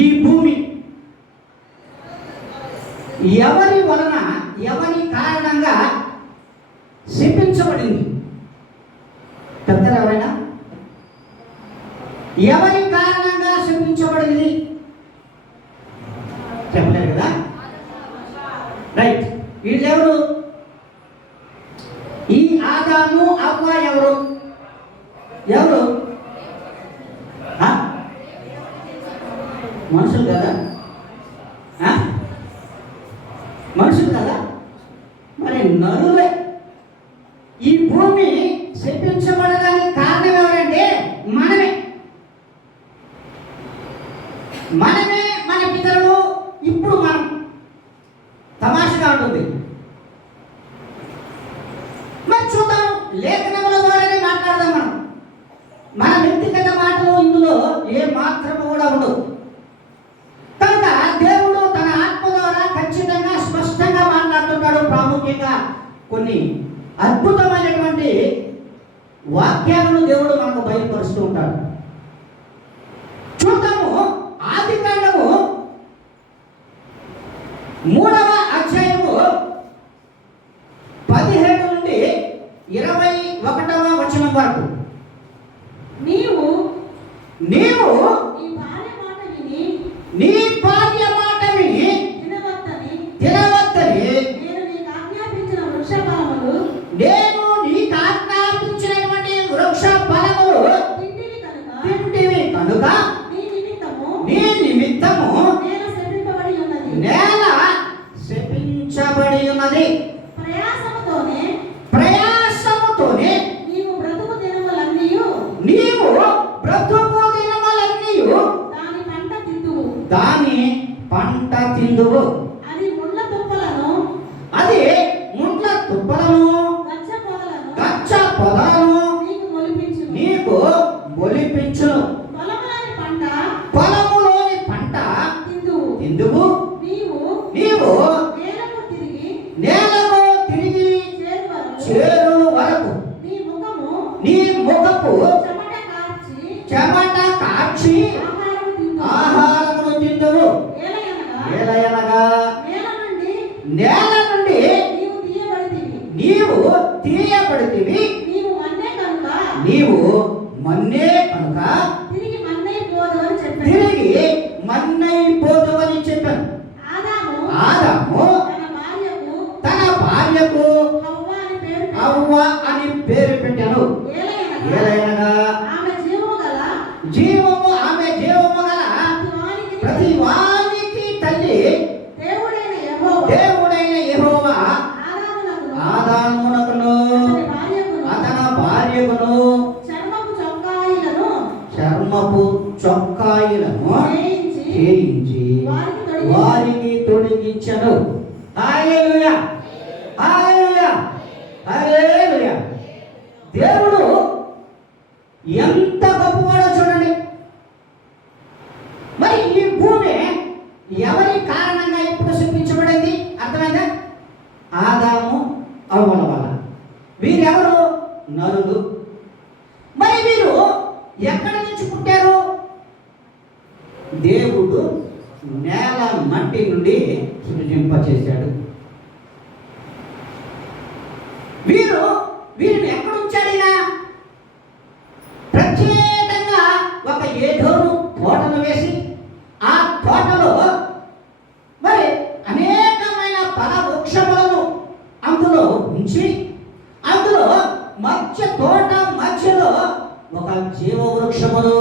ఈ భూమి ఎవరి వలన, ఎవరి కారణంగా శపించబడింది? చెప్తారా ఎవరైనా? ఎవరి కారణంగా శపించబడింది? చెప్పలేరు కదా? రైట్. వీళ్ళెవరు? ఈ ఆదాము అవ్వ ఎవరు? ఎవరు? మనుషులు కదా? మనుషులు కదా? మరి నరులే. ఈ భూమి శపించబడడానికి కారణం ఎవరంటే మనమే. మనమే, మన పితరులు. ఇప్పుడు మనం తమాషగా ఉంటుంది. మరి చూద్దాం, లేఖనముల ద్వారానే మాట్లాడదాం. మన వ్యక్తిగత మాటలు ఇందులో ఏ మాత్రము కూడా ఉండవు. కనుక దేవుడు తన ఆత్మ ద్వారా ఖచ్చితంగా స్పష్టంగా మాట్లాడుతున్నాడు. ప్రాముఖ్యంగా కొన్ని అద్భుతమైనటువంటి వాక్యాలను దేవుడు మనకు బయలుపరుస్తూ ఉంటాడు. చూద్దాము. ఆదికాండము 3వ అధ్యాయము 17 నుండి 21వ వచనం వరకు. నీవు నీ భార్య మాట విని తినవద్దని నేను నీకు ఆజ్ఞాపించినటువంటి వృక్ష ఫలములు తింటివి కనుక నీ నిమిత్తము నేల శపించబడి ఉన్నది. ప్రయాసముతోనే నీవు బ్రతుకు దినములన్నీయు దాని పంట తిందువు. అది ముండ్ల తుప్పలను గచ్చ పొదలను నీకు మొలిపించును. పొలములోని పంట తిందువు. నీవు నేలకు తిరిగి చేరు వరకు నీ ముఖపు చెమట కార్చి ఆహారమును తిందువు. ఏలయనగా నేల నుండి నీవు తీయబడితివి. నీవు మన్నే కనుక తిరిగి మన్నైపోదువని చెప్పాను. ఆదాము తన భార్యకు అవ్వ అని పేరు పెట్టాను. ఏలయనగా జీవము ఆమె జీవము గల ప్రతి వానికి తల్లి దేవుడైన యెహోవా ఆదామునకును అతని భార్యకును చర్మపు చొక్కాయిలను చేయించి వారికి తొడిగించెను. హల్లెలూయా, హల్లెలూయా, హల్లెలూయా. దేవుడు ఎంత గొప్పవాడో చూడండి. మరి ఈ భూమి ఎవరి కారణంగా ఇప్పుడు శపించబడింది? అర్థమైందా? ఆదాము అవ్వల వల్ల. వీరెవరు? నరులు. మరి వీరు ఎక్కడి నుంచి పుట్టారు? దేవుడు నేల మట్టి నుండి సృజింపచేశాడు. వీరిని ఎక్కడుంచాడినా? ప్రత్యేకంగా ఒక ఏదోను తోటను వేసి ఆ తోటలో మరి అనేకమైన ఫల వృక్షములను అందులో ఉంచి అందులో తోట మధ్యలో ఒక జీవ వృక్షములు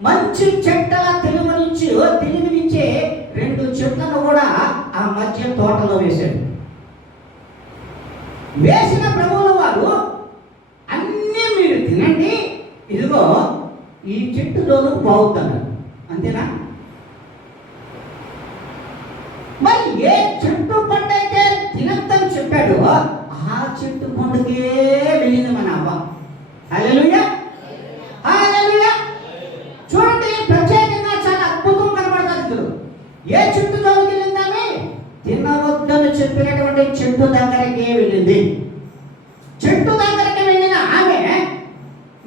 మంచి చెట్టల తెలివినిచ్చే 2 చెట్లను కూడా ఆ మధ్య తోటలో వేశాడు. వేసిన ప్రభువుల వారు అన్నీ మీరు తినండి, ఇదిగో ఈ చెట్టులోనూ బాగుతున్నారు. అంతేనా? మరి ఏ చెట్టు పండు అయితే తినద్దని చెప్పాడు ఆ చెట్టు పండుగే వెళ్ళింది మన అవ్వ. హల్లెలూయా, హల్లెలూయా. చూడండి, ప్రత్యేకంగా చాలా అద్భుతం కనబడుతుంది ఇందులో. ఏ చెట్టు జోలికి వెళ్ళిందామే? తినవద్దని చెప్పినటువంటి చెట్టు దగ్గరికి వెళ్ళింది. చెట్టు దగ్గరికి వెళ్ళిన ఆమె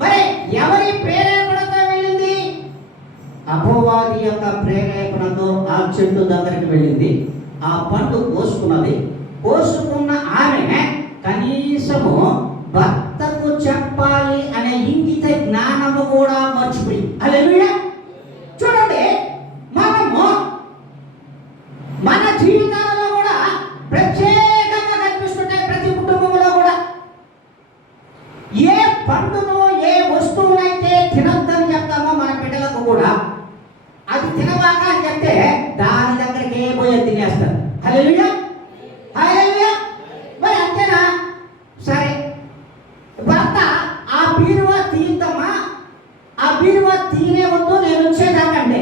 మరి ఎవరి ప్రేరేపణతో వెళ్ళింది? అపవాది ఎవరి యొక్క ప్రేరేపణతో ఆ చెట్టు దగ్గరికి వెళ్ళింది. ఆ పండు కోసుకున్నది. కోసుకున్న ఆమె కనీసము భర్తకు చెప్పాలి అనే ఇంగిత జ్ఞానము కూడా మర్చిపోయింది. హల్లెలూయా. చూడండి, మనము మన జీవితాలలో కూడా ప్రత్యేకంగా కనిపిస్తుంటాయి. ప్రతి కుటుంబంలో కూడా ఏ పండును ఏ వస్తువునైతే తినొద్దని చెప్తామో మన బిడ్డలకు కూడా అది తినవాక అని చెప్తే దాని దగ్గరికి ఏ పోయే తినేస్తారు. హల్లెలూయా, హల్లెలూయా. మరి అంతేనా? సరే, భర్త ఆ బీరువా తీద్దామా, ఆ బీరువా తీనే వద్దు నేను వచ్చేదాకంటే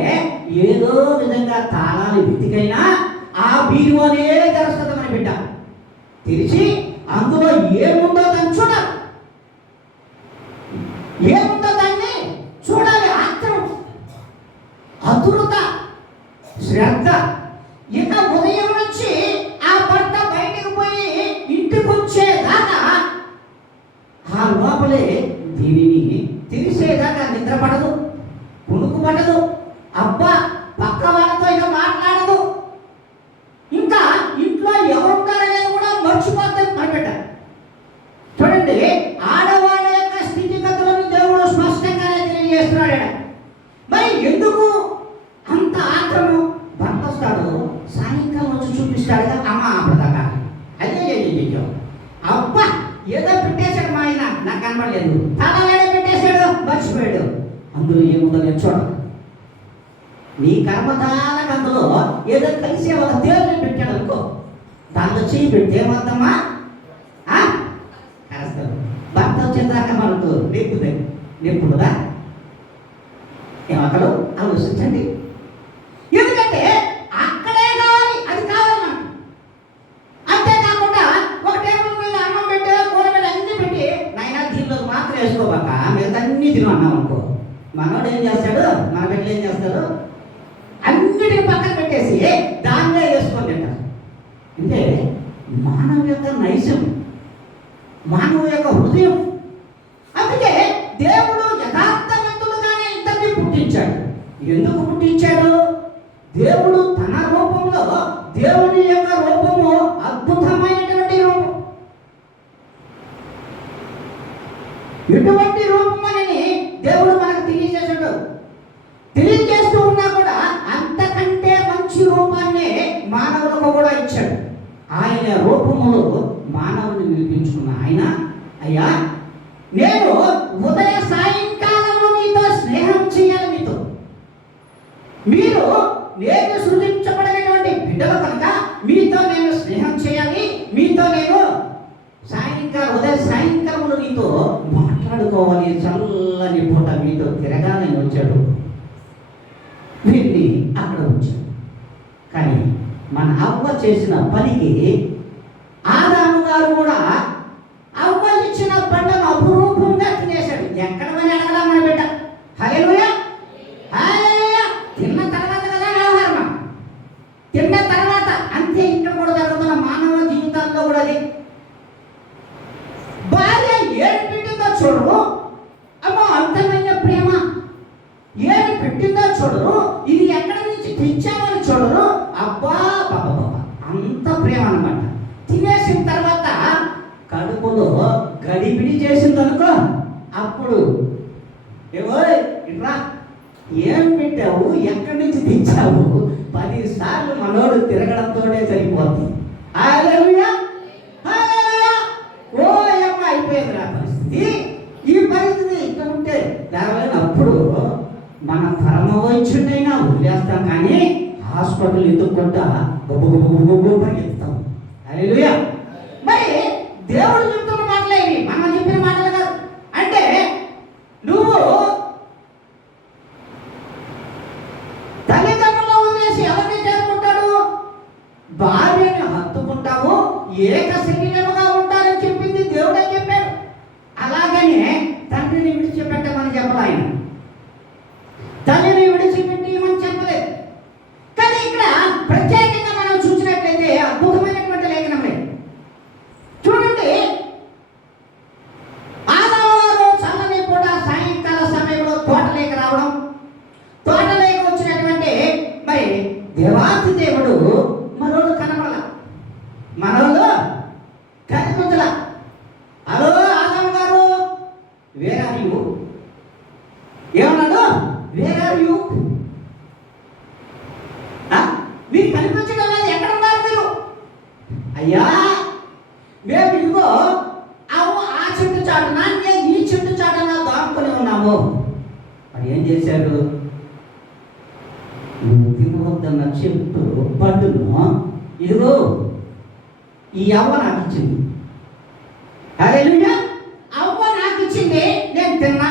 ఏదో విధంగా తాళాలు వెతికైనా ఆ బీరువానే తెరుస్తుంది మన బిడ్డ. తెరిచి అందులో ఏముందో దాన్ని చూడాలి, ఏముందో దాన్ని చూడాలి. ఆత్రం, ఆతురత, శ్రద్ధ. ఇక ఉదయం నుంచి ఆ భర్త బయటకు పోయి ఇంటికి వచ్చేదాకా ఆ లోపలే దీనిని తెలిసేదాకా నిద్ర పడదు, కునుకు పడదు. అబ్బా, పక్క వాళ్ళతో ఇక మాట్లాడదు. ఇంకా ఇంట్లో ఎవరుంటారనేది కూడా మర్చిపోతుంది అనమాట. చూడండి, ఆడవాళ్ళ యొక్క స్థితిగతులను దేవుడు స్పష్టంగానే తెలియజేస్తున్నాడు. మరి ఎందుకు అంత ఆత్రము? భర్త వస్తాడు, సాయంకాలం వచ్చి చూపిస్తాడుగా, అమ్మ అప్పటిదాకా అదే అబ్బా ఏదో పెట్టేశాడు మా ఆయన, నాకు కనబడలేదు. తనవేడే పెట్టేశాడు, మర్చిపోయాడు. అందులో ఏముందో నేను చూడదు. నీ కర్మదాలకు అందులో ఏదో కలిసి ఒక దేవుని పెట్టాడు అనుకో, దాంట్లో చేయి పెడితే ఏమవుతామా? కలుస్తాడు. భర్త వచ్చేదాకా మనకు నెప్పుడుదా ఏమక్కడు ఆలోచించండి. ఎందుకంటే అక్కడే కావాలి, అది కావాలి మనకు. అంతేకాకుండా ఒక టేబుల్ మీద అన్నం పెట్టే, కూర మీద అన్ని పెట్టి నాయన దీనిలో మాత్రం వేసుకోబాక మిగతా అన్ని తిను అన్నాం అనుకో, మనోడు ఏం చేస్తాడు, మన బిడ్డలు ఏం చేస్తాడు, అన్నిటిని పక్కన పెట్టేసి దాన్నే వేసుకొని తింటారు. అంటే మానవ యొక్క నైజం, మానవ యొక్క హృదయం. అందుకే దేవుడు యథార్థవంతులుగానే ఇద్దరిని పుట్టించాడు. ఎందుకు పుట్టించాడు? దేవుడు తన రూపంలో, దేవుని యొక్క రూపము అద్భుతమైనటువంటి రూపం. ఎటువంటి రూపం అని దేవుడు మనకు తెలియజేశాడు. తెలియజేస్తూ ఉన్నా కూడా అంతకంటే మంచి రూపాన్ని మానవులకు కూడా ఇచ్చాడు. ఆయన రూపములో మానవుని నిలిపించుకున్న ఆయన, అయ్యా నేను ఉదయ సాయంకాలము మీతో స్నేహం చేయాలి, మీరు నేను సృజించబడినటువంటి బిడ్డలు కనుక మీతో నేను స్నేహం చేయాలి, మీతో నేను ఉదయ సాయంకాలములు మీతో మాట్లాడుకోవాలి, చల్లని పూట మీతో తిరగాలని వచ్చాడు. వీరిని అక్కడ ఉంచాడు. కానీ మన అవ్వ చేసిన పనికి ఆదాము గారు కూడా అవ్వ ఇచ్చిన పంటను అపురూపంగా తినేశాడు. ఎక్కడ పని అడగలా మన బిడ్డ. హల్లెలూయా, హల్లెలూయా. తిన్న తర్వాత కదా వ్యవహారం, తిన్న తర్వాత అంతే. ఇక్కడ కూడా జరుగుతున్న మానవ జీవితాల్లో కూడా అది. భార్య ఏమి పెట్టిందో చూడరు, అమ్మో అంతమైన ప్రేమ. ఏమి పెట్టిందో చూడరు, ఇది ఎక్కడ నుంచి తెచ్చామని చూడరు. అబ్బా బాబా, అంత ప్రేమ అన్నమాట. తినేసిన తర్వాత కడుపులో గడిబిడి చేసిందనుకో, అప్పుడు ఏవో ఇట్లా ఏం పెట్టావు, ఎక్కడి నుంచి తెచ్చావు, 10 సార్లు మనోడు తిరగడంతోనే సరిపోతుంది. హల్లెలూయా, హల్లెలూయా. ఓ అమ్మ అయిపోయింది నా పరిస్థితి. ఈ పరిస్థితి ఇక్కడ ఉంటే అప్పుడు మన పరమ వైద్యుడైనా వదిలేస్తాం, కానీ హాస్పిటల్ ఎత్తుకుంటా గొప్ప పరిగెత్తాం. హల్లెలూయా. మరి దేవుడు చెప్తున్న మాటలే ఇవి, మనం చెప్పిన మాటలు కాదు. అంటే నువ్వు తల్లిదండ్రులు వదిలేసి ఎవరిని చేరుకుంటాడు? భార్యని హత్తుకుంటావు, ఏక శరీరముగా ఉంటారని చెప్పింది దేవుడే చెప్పాడు. అలాగనే తండ్రిని విడిచిపెట్టమని చెప్పాలి ఆయన, తల్లిని విడిచిపెట్టమని చెప్పలేదు. కానీ ఇక్కడ ప్రత్యేకంగా మనం చూసినట్లయితే అద్భుతమైనటువంటి లేఖనమే. చూడండి, ఆదాము చల్లని పూట సాయంకాల సమయంలో తోటలోకి రావడం, తోటలోకి వచ్చినటువంటి దేవాతి దేవుడు మనోళ్ళు కనబడాల, మనోళ్ళు కనిపించల. హలో ఆదాము గారు, వేర్ ఆర్ యూ? ఏమన్నాడు? Where are you? మీరు కనిపించడం లేదు, ఎక్కడ ఉన్నారు మీరు? అయ్యా మేము ఇదిగో అవు ఆ చెట్టు చాటున, నేను ఈ చెట్టు చాటున దాక్కుని ఉన్నాము. అది ఏం చేశాడు? నువ్వు తినవద్దన్న చెట్టు పండును ఇదిగో ఈ అవ్వ నాకు ఇచ్చింది. హల్లెలూయా! అవ్వ నాకు ఇచ్చింది, నేను తిన్నా.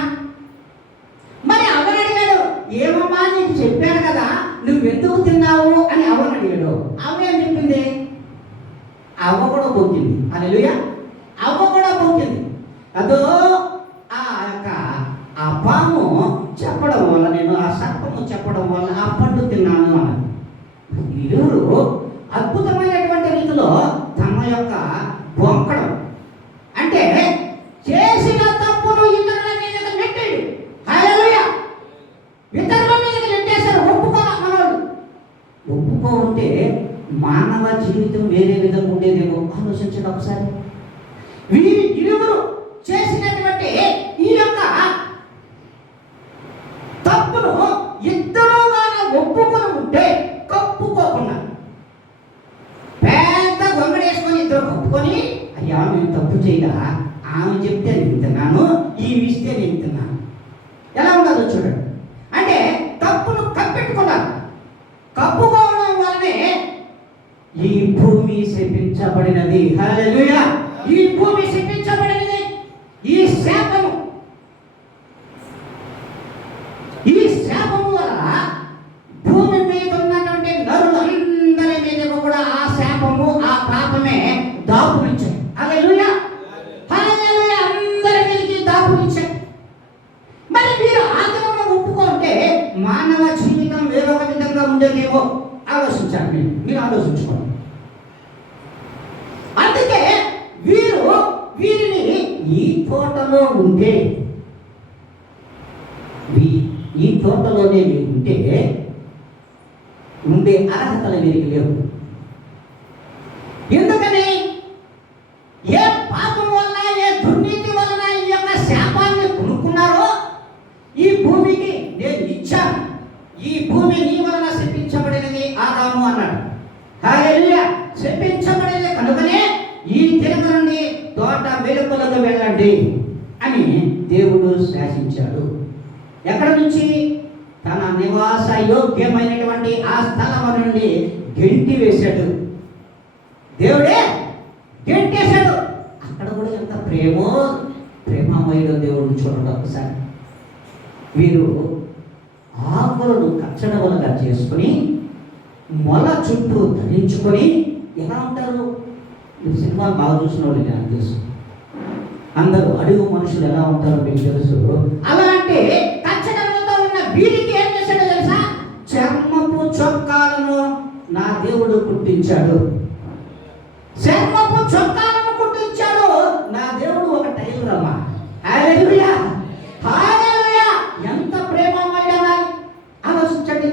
మరి అవ్వని అడిగాడు, ఏమమ్మా నీకు చెప్పాను కదా, నువ్వు ఎందుకు తిన్నావు అని అవ్వని అడిగాడు. అవ్వ ఏం చెప్పింది? అవ్వ కూడా పొంగింది. హల్లెలూయా! అవ్వ కూడా పొంగింది. అదో ఆ యొక్క ఆ పాము చెప్పడం వల్ల, నేను ఆ సర్పము చెప్పడం వల్ల ఆ పండు తిన్నాను అన్నది. ఇరువురు అద్భుతమైనటువంటి రీతిలో తమ యొక్క బొంకడం, అంటే చేసిన తప్పును ఇతరుల మీద నెట్టాడు. హల్లెలూయా! ఇతరుల మీద నెట్టేశారు. ఒప్పుకోవాలి మనోళ్ళు. ఒప్పుకోకుంటే మానవ జీవితం వేరే విధంగా ఉండేదేమో ఆలోచించండి ఒకసారి. వీరి ఇరువురు చేసినటువంటి ఈ యొక్క తప్పును ఇద్దరుగానే ఒప్పుకొని ఉంటే, కప్పుకోకుండా పెద్ద గొంగడేసుకొని ఇద్దరు కప్పుకొని, అయ్యా మేము తప్పు చేయగా, ఆమె చెప్తే నేను తిన్నాను, ఈమె ఇస్తే నేను తిన్నాను. ఎలా ఉండదు చూడండి. అంటే తప్పును కప్పెట్టుకున్నారు. కప్పుకోవడం వల్లనే ఈ భూమి శపించబడినది. హల్లెలూయా! ఈ భూమి శపించబడినది. ఈ శాపము వల్ల భూమి మీద ఉన్నటువంటి నరులందరి మీద కూడా ఆ శాపము, ఆ పాపమే దాపురించాయి. హల్లెలూయా! హల్లెలూయా! అందరి మీదకి దాపురించాయి. మరి మీరు ఆచరణ ఒప్పుకుంటే మానవ జీవితం వేరొక విధంగా ఉండేదేమో ఆలోచించాలి. మీరు ఆలోచించుకోండి. అందుకే వీరిని ఈ తోటలో ఉంటే, ఈ తోటలోనే మీరు ఉండే అర్హతలు వీరికి లేవు. ఎందుకని? ఏ పాపం వలన, ఏ దుర్నీతి వలన ఈ యొక్క శాపాన్ని కొనుక్కున్నారో, ఈ భూమికి నేను ఇచ్చాను, ఈ భూమి నీ వలన శపించబడినది ఆదాము అన్నాడు. హల్లెలూయా! శపించబడినది కనుకనే ఈ దినము నుండి తోట వెలుపలకు వెళ్ళండి అని దేవుడు శాసించాడు. ఎక్కడ నుంచి? తన నివాస యోగ్యమైనటువంటి ఆ స్థలము నుండి గెంటి వేశాడు. దేవుడే గెంటేశాడు. అక్కడ కూడా ఎంత ప్రేమమయుడు దేవుడిని చూడండి ఒకసారి. వీరు ఆకులను కచ్చడవలుగా చేసుకుని, మొల చుట్టూ ధరించుకొని ఎలా ఉంటారు? మీరు సినిమాలు బాగా చూసిన వాళ్ళు నాకు తెలుసు. అందరూ అడుగు మనుషులు ఎలా ఉంటారో మీకు తెలుసు. అలాంటి కచ్చడములతో ఉన్న వీరికి ఏం చేశాడో తెలుసా? చర్మపు చొక్కాలను నా దేవుడు కుట్టించాడు. చర్మపు చొక్కాలను కుట్టించాడు నా దేవుడు. ఒక టైలర్ అమ్మా. హల్లెలూయా! హల్లెలూయా! ఎంత ప్రేమమయుడని ఆలోచించండి.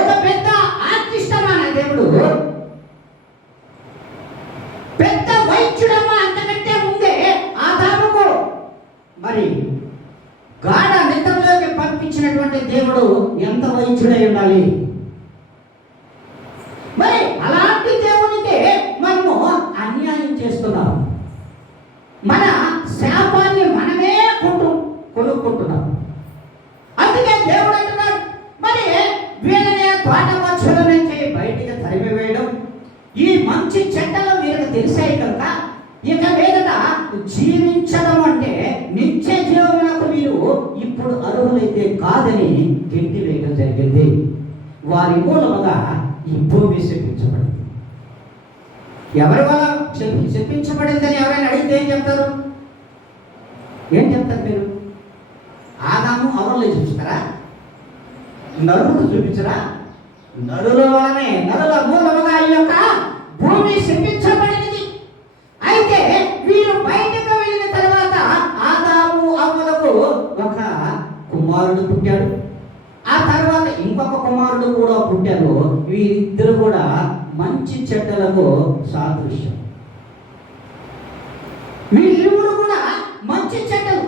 ఒక పెద్ద ఆర్టిస్ట్ అమ్మా నా దేవుడు, పెద్ద వైద్యుడమ్మా. అంతకంటే ముందే ఆదాముకు మరి గాఢ నిద్రలోకి పంపించినటువంటి దేవుడు ఎంత వైద్యుడై ఉండాలి? మరి అలాంటి దేవునికి మనము అన్యాయం చేస్తున్నాం. మన శాపాన్ని మనమే కొనుక్కుంటున్నాం. అందుకే దేవుడు అంటున్నాడు, మరి వీళ్ళని తోటపక్షుల నుంచి బయటికి తరిమి వేయడం, ఈ మంచి చెడ్డలు వీళ్ళకి తెలిసాయి కనుక ఇక మీదట జీవించడం అంటే నిత్య జీవమునకు మీరు ఇప్పుడు అర్హులైతే కాదని గెంటి వేయడం జరిగింది. వారి మూలముగా ఈ భూమి శపించబడింది. ఎవరి వల్ల శపించబడిందని ఎవరైనా అడిగితే ఏం చెప్తారు? మీరు? ఆదాము అవరులే చూపిస్తారా? నరుడు చూపించరా? నరుల వలనే, నరుల మూలముగా ఈ యొక్క భూమి శపించబడినది. అయితే వీరు బయటకు వెళ్ళిన తర్వాత ఆదాము అవ్వలకు ఒక కుమారుడు పుట్టాడు. ఆ తర్వాత ఇంకొక ఇంకొక కుమారుడు కూడా పుట్టారు. వీరిద్దరు కూడా మంచి చెడ్డలకు సాదృశ్యం. వీరిరువురు కూడా మంచి చెడ్డలు.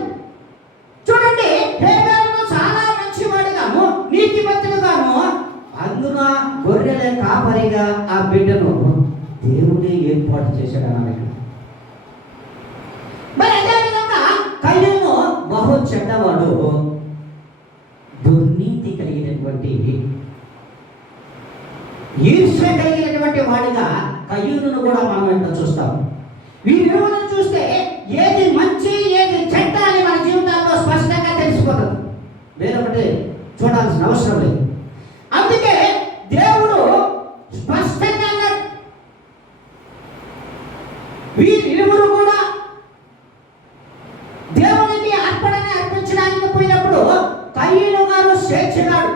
చూడండి, హేబెలు చాలా మంచివాడిగాను నీతిమంతుడుగాను, అందున గొర్రెల కాపరిగా ఆ బిడ్డను దేవుడే ఏర్పాటు చేశాడు అన్నాడు. మరి అదేవిధంగా కయ్యూను బహు చెడ్డవాడు, దుర్నీతి కలిగినటువంటి, ఈర్ష్య కలిగినటువంటి వాడిగా కయ్యూనును కూడా మనం ఇక్కడ చూస్తాం. వీరిరువులను చూస్తే ఏది మంచి ఏది చెడ్డ అని మన జీవితాల్లో స్పష్టంగా తెలిసిపోతుంది. వేరొకటి చూడాల్సిన అవసరం లేదు. అందుకే దేవుడు స్పష్టంగా అన్నాడు, వీరిరువురు కూడా దేవునికి అర్పణని అర్పించడానికి పోయినప్పుడు కయ్యూను గారు స్వేచ్ఛగాడు.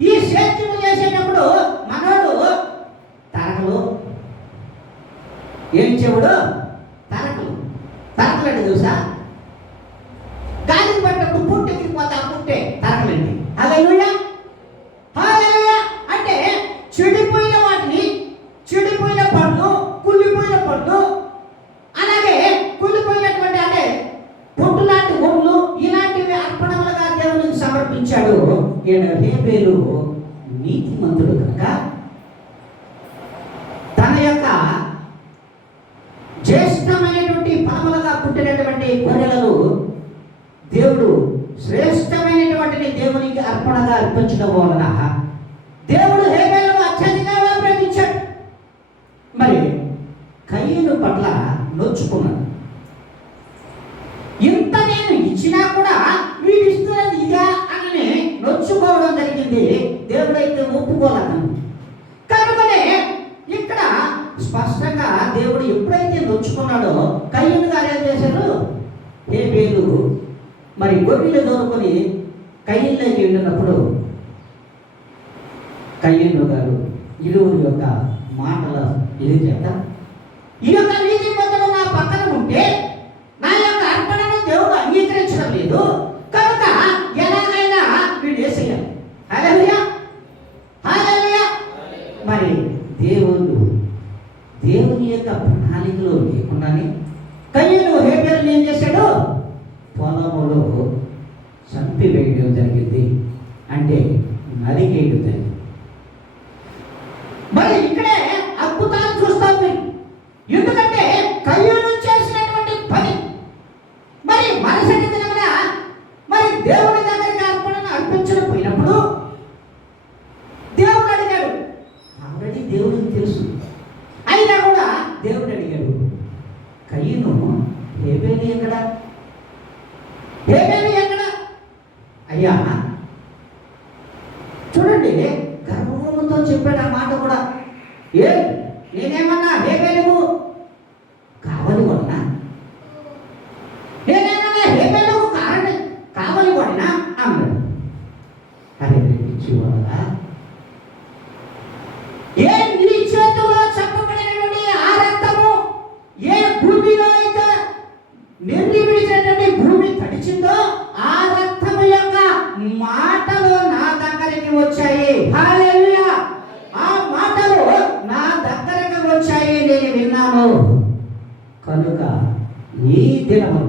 ఈ స్వేచ్ఛను చేసేటప్పుడు మనోడు తరకలు ఏం చెవుడు తరకలు అంటే తెలుసా? గాలికి పట్టినప్పుడు పుట్టెకి పోతే ఆ పుట్టే తరకలండి. హల్లెలూయా, హల్లెలూయా. అంటే చెడిపోయిన వాటిని, చెడిపోయిన పళ్ళు, కుళ్ళిపోయిన పళ్ళు, అలాగే కుళ్ళిపోయినటువంటి అంటే పొట్టు లాంటి ఒళ్ళు, ఇలాంటివి అర్పణలుగా దేవునికి సమర్పించాడు. హేబెలు నీతిమంతుడు కనుక తన యొక్క జ్యేష్ఠమైనటువంటి ఫలములుగా పుట్టినటువంటి గొర్రెలను దేవుడు శ్రేష్టమైనటువంటిని దేవునికి అర్పణగా అర్పించడం వలన దేవుడు హేబెలును అత్యధికంగా ప్రేమించాడు. మరి కయ్యూను పట్ల నొచ్చుకున్నాడు. ఇంత నేను ఇచ్చినా కూడా వీడు ఇస్తున్నది ఇదా అని నొచ్చుకోవడం జరిగింది. దేవుడైతే ఒప్పుకోలేదు. కనుకనే ఇక్కడ స్పష్టంగా దేవుడు ఎప్పుడైతే నొచ్చుకున్నాడో కయ్యూను గారు ఏం చేశారు? హేబెలు మరి గొర్రెలు దొరుకుని కయ్యూనులోకి వెళ్ళినప్పుడు కయ్యూను గారు ఇరువురి యొక్క మాటల ఇది చేత, ఈ యొక్క నీతిమంతుడు నా పక్కన ఉంటే నా యొక్క అర్పణను దేవుడు అంగీకరించడం లేదు కనుక ఎలాగైనా వీడు వేసేయాలి. హల్లెలూయా, హల్లెలూయా. మరి దేవుని యొక్క ప్రణాళికలో లేకుండానే కయ్యూను హేబెలును ఏం చేశాడు? పొలములో చంపివేయడం జరిగింది, అంటే నరికేయడం జరిగింది. మరి ఇక్కడే అద్భుతాలు చూస్తాం మీరు. ఎందుకంటే కయ్యూను చేసినటువంటి పని మరి మరుసటి దినమున మరి దేవుని దగ్గరికి అర్పణను అర్పించకపోయినప్పుడు దేవుడు అడిగాడు. ఆల్రెడీ దేవుడికి తెలుసు, అయినా కూడా దేవుడు అడిగాడు, కయ్యూను హేబెలు ఎక్కడ? హేబెలు ఎక్కడ? అయ్యా చూడండి, గర్వముతో చెప్పాడు ఆ మాట కూడా. నేనేమన్నా హేబెలుకు కావలి కొడినా? నేనేమన్నా హేబెలుకు కావలి కొడినా అన్నాడు. అరే పిచ్చివాడా, ఏ నీ చేతిలో చెప్పబడినటువంటి ఆ రక్తము ఏ భూమిలో అయితే నెల్లి విడిచినటువంటి భూమి తడిచిందో ఆ రక్తము యొక్క మాటలు నా దగ్గరికి వచ్చాయి. హల్లెలూయా, ఆ మాటలు నా దగ్గరకు వచ్చాయి, నేను విన్నాను. కనుక ఈ దినము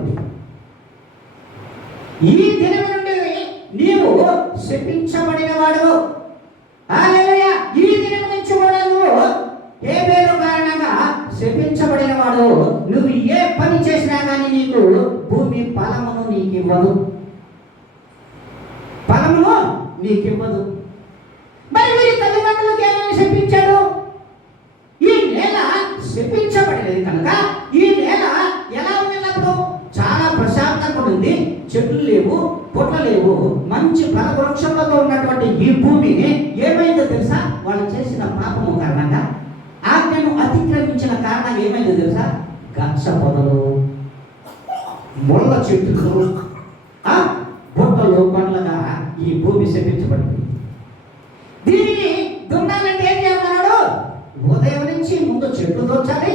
నుండి నీవు శపించబడిన వాడు. హల్లెలూయా, ఈ దినము నుంచి కూడా నువ్వు హేబెలు కారణంగా శపించబడిన వాడు. నువ్వు ఏ పని చేసినా కానీ నీకు భూమి ఫలమును నీకు ఇవ్వదు, ఫలమును నీకు ఇవ్వదు. మరి వీరి తల్లిదండ్రులకు ఏమని శపించాడు? ఈ నేల శపించబడలేదు కనుక ఈ నేల ఎలా ఉన్నప్పుడు చాలా ప్రశాంతంగా ఉంది, చెట్లు లేవు, పొట్ల లేవు, మంచి ఫల వృక్షములతో ఉన్నటువంటి ఈ భూమిని ఏమైందో తెలుసా? వాళ్ళు చేసిన పాపము కారణంగా, ఆజ్ఞను అతిక్రమించిన కారణంగా ఏమైందో తెలుసా? గచ్చ పొదలు, ముళ్ళ చెట్లు, బుట్టలు, పండ్లగా ఈ భూమి శపించబడింది. దీనిని దున్నాలంటే ఏం చేయమన్నాడు? ఉదయం నుంచి ముందు చెట్లు దోచాలి,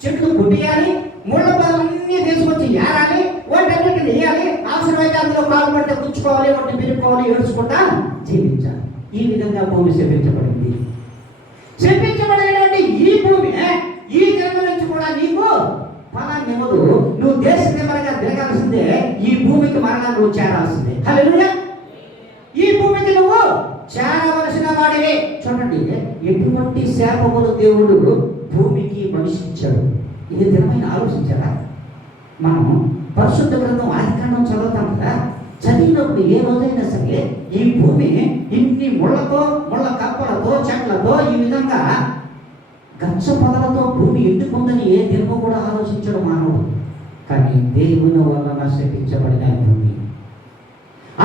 చెట్లు గుడ్డియాలి, ముళ్ళ పొదలన్నీ తీసుకొచ్చి ఏరాలి, వాటన్నిటిని వేయాలి, అవసరమైతే అందులో కాలు పడితే గుచ్చుకోవాలి, వాటిని పెరుక్కోవాలి, ఏడ్చుకుంటా జీవించాలి. ఈ విధంగా భూమి శపించబడింది. శపించబడినటువంటి ఈ భూమి ఈ జన్మ నుంచి కూడా నీకు ఫలాన్ని ఇవ్వదు. నువ్వు దేశ నిమ్మగా తిరగాల్సిందే, ఈ భూమికి మరలా నువ్వు చేరాల్సిందే. హల్లెలూయా. ఈ భూమికి నువ్వు చేరవలసిన వాడివే. చూడండి, ఎటువంటి శాపములు దేవుడు భూమికి మనిషికి ఇచ్చాడు. ఇది దినమైన ఆలోచించారా? మనం పరిశుద్ధ గ్రంథం ఆదికాండం చదువుతాం కదా, చదివినప్పుడు ఏ రోజైనా సరే ఈ భూమి ఇన్ని ముళ్ళతో, ముళ్ళ కప్పలతో, చెట్లతో, ఈ విధంగా గచ్చ పొదలతో భూమి ఎందుకుందని ఏ దినము కూడా ఆలోచించడం మానవుడు. కానీ దేవుని వలన శపించబడిన భూమి,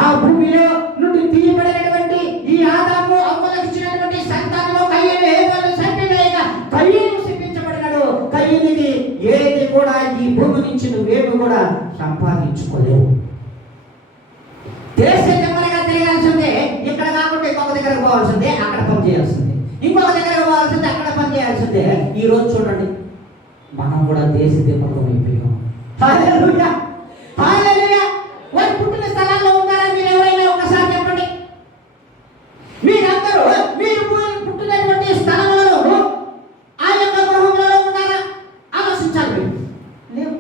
ఆ భూమిలో నుండి తీయబడినటువంటి ఈ ఆదాము అవ్వలకు ఇచ్చినటువంటి సంతానంలో కయ్యను హేబెలు చంపివేయగా కయ్యను శపించబడినాడు. కయ్యనికి ఏది కూడా ఈ భూమి నుంచి నువ్వేమి కూడా సంపాదించుకోలేవు. దేశ జమ్మగా తిరగాల్సిందే, ఇక్కడ కాకుండా ఇంకొక దగ్గరకు పోవాల్సిందే, అక్కడ పని చేయాల్సిందే, ఇంకొక దగ్గరకు పోవాల్సిందే, అక్కడ పని చేయాల్సిందే. ఈ రోజు చూడండి, మనం కూడా దేశ దిమ్మకం అయిపోయాం. హల్లెలూయా, హల్లెలూయా. వారు పుట్టిన స్థలాల్లో ఉన్నారా మీరు ఎవరైనా ఒకసారి చెప్పండి. మీరందరూ మీరు పుట్టినటువంటి స్థలంలో ఆ యొక్క గృహంలో ఉన్నారా? ఆలోచించాలి. లేవు.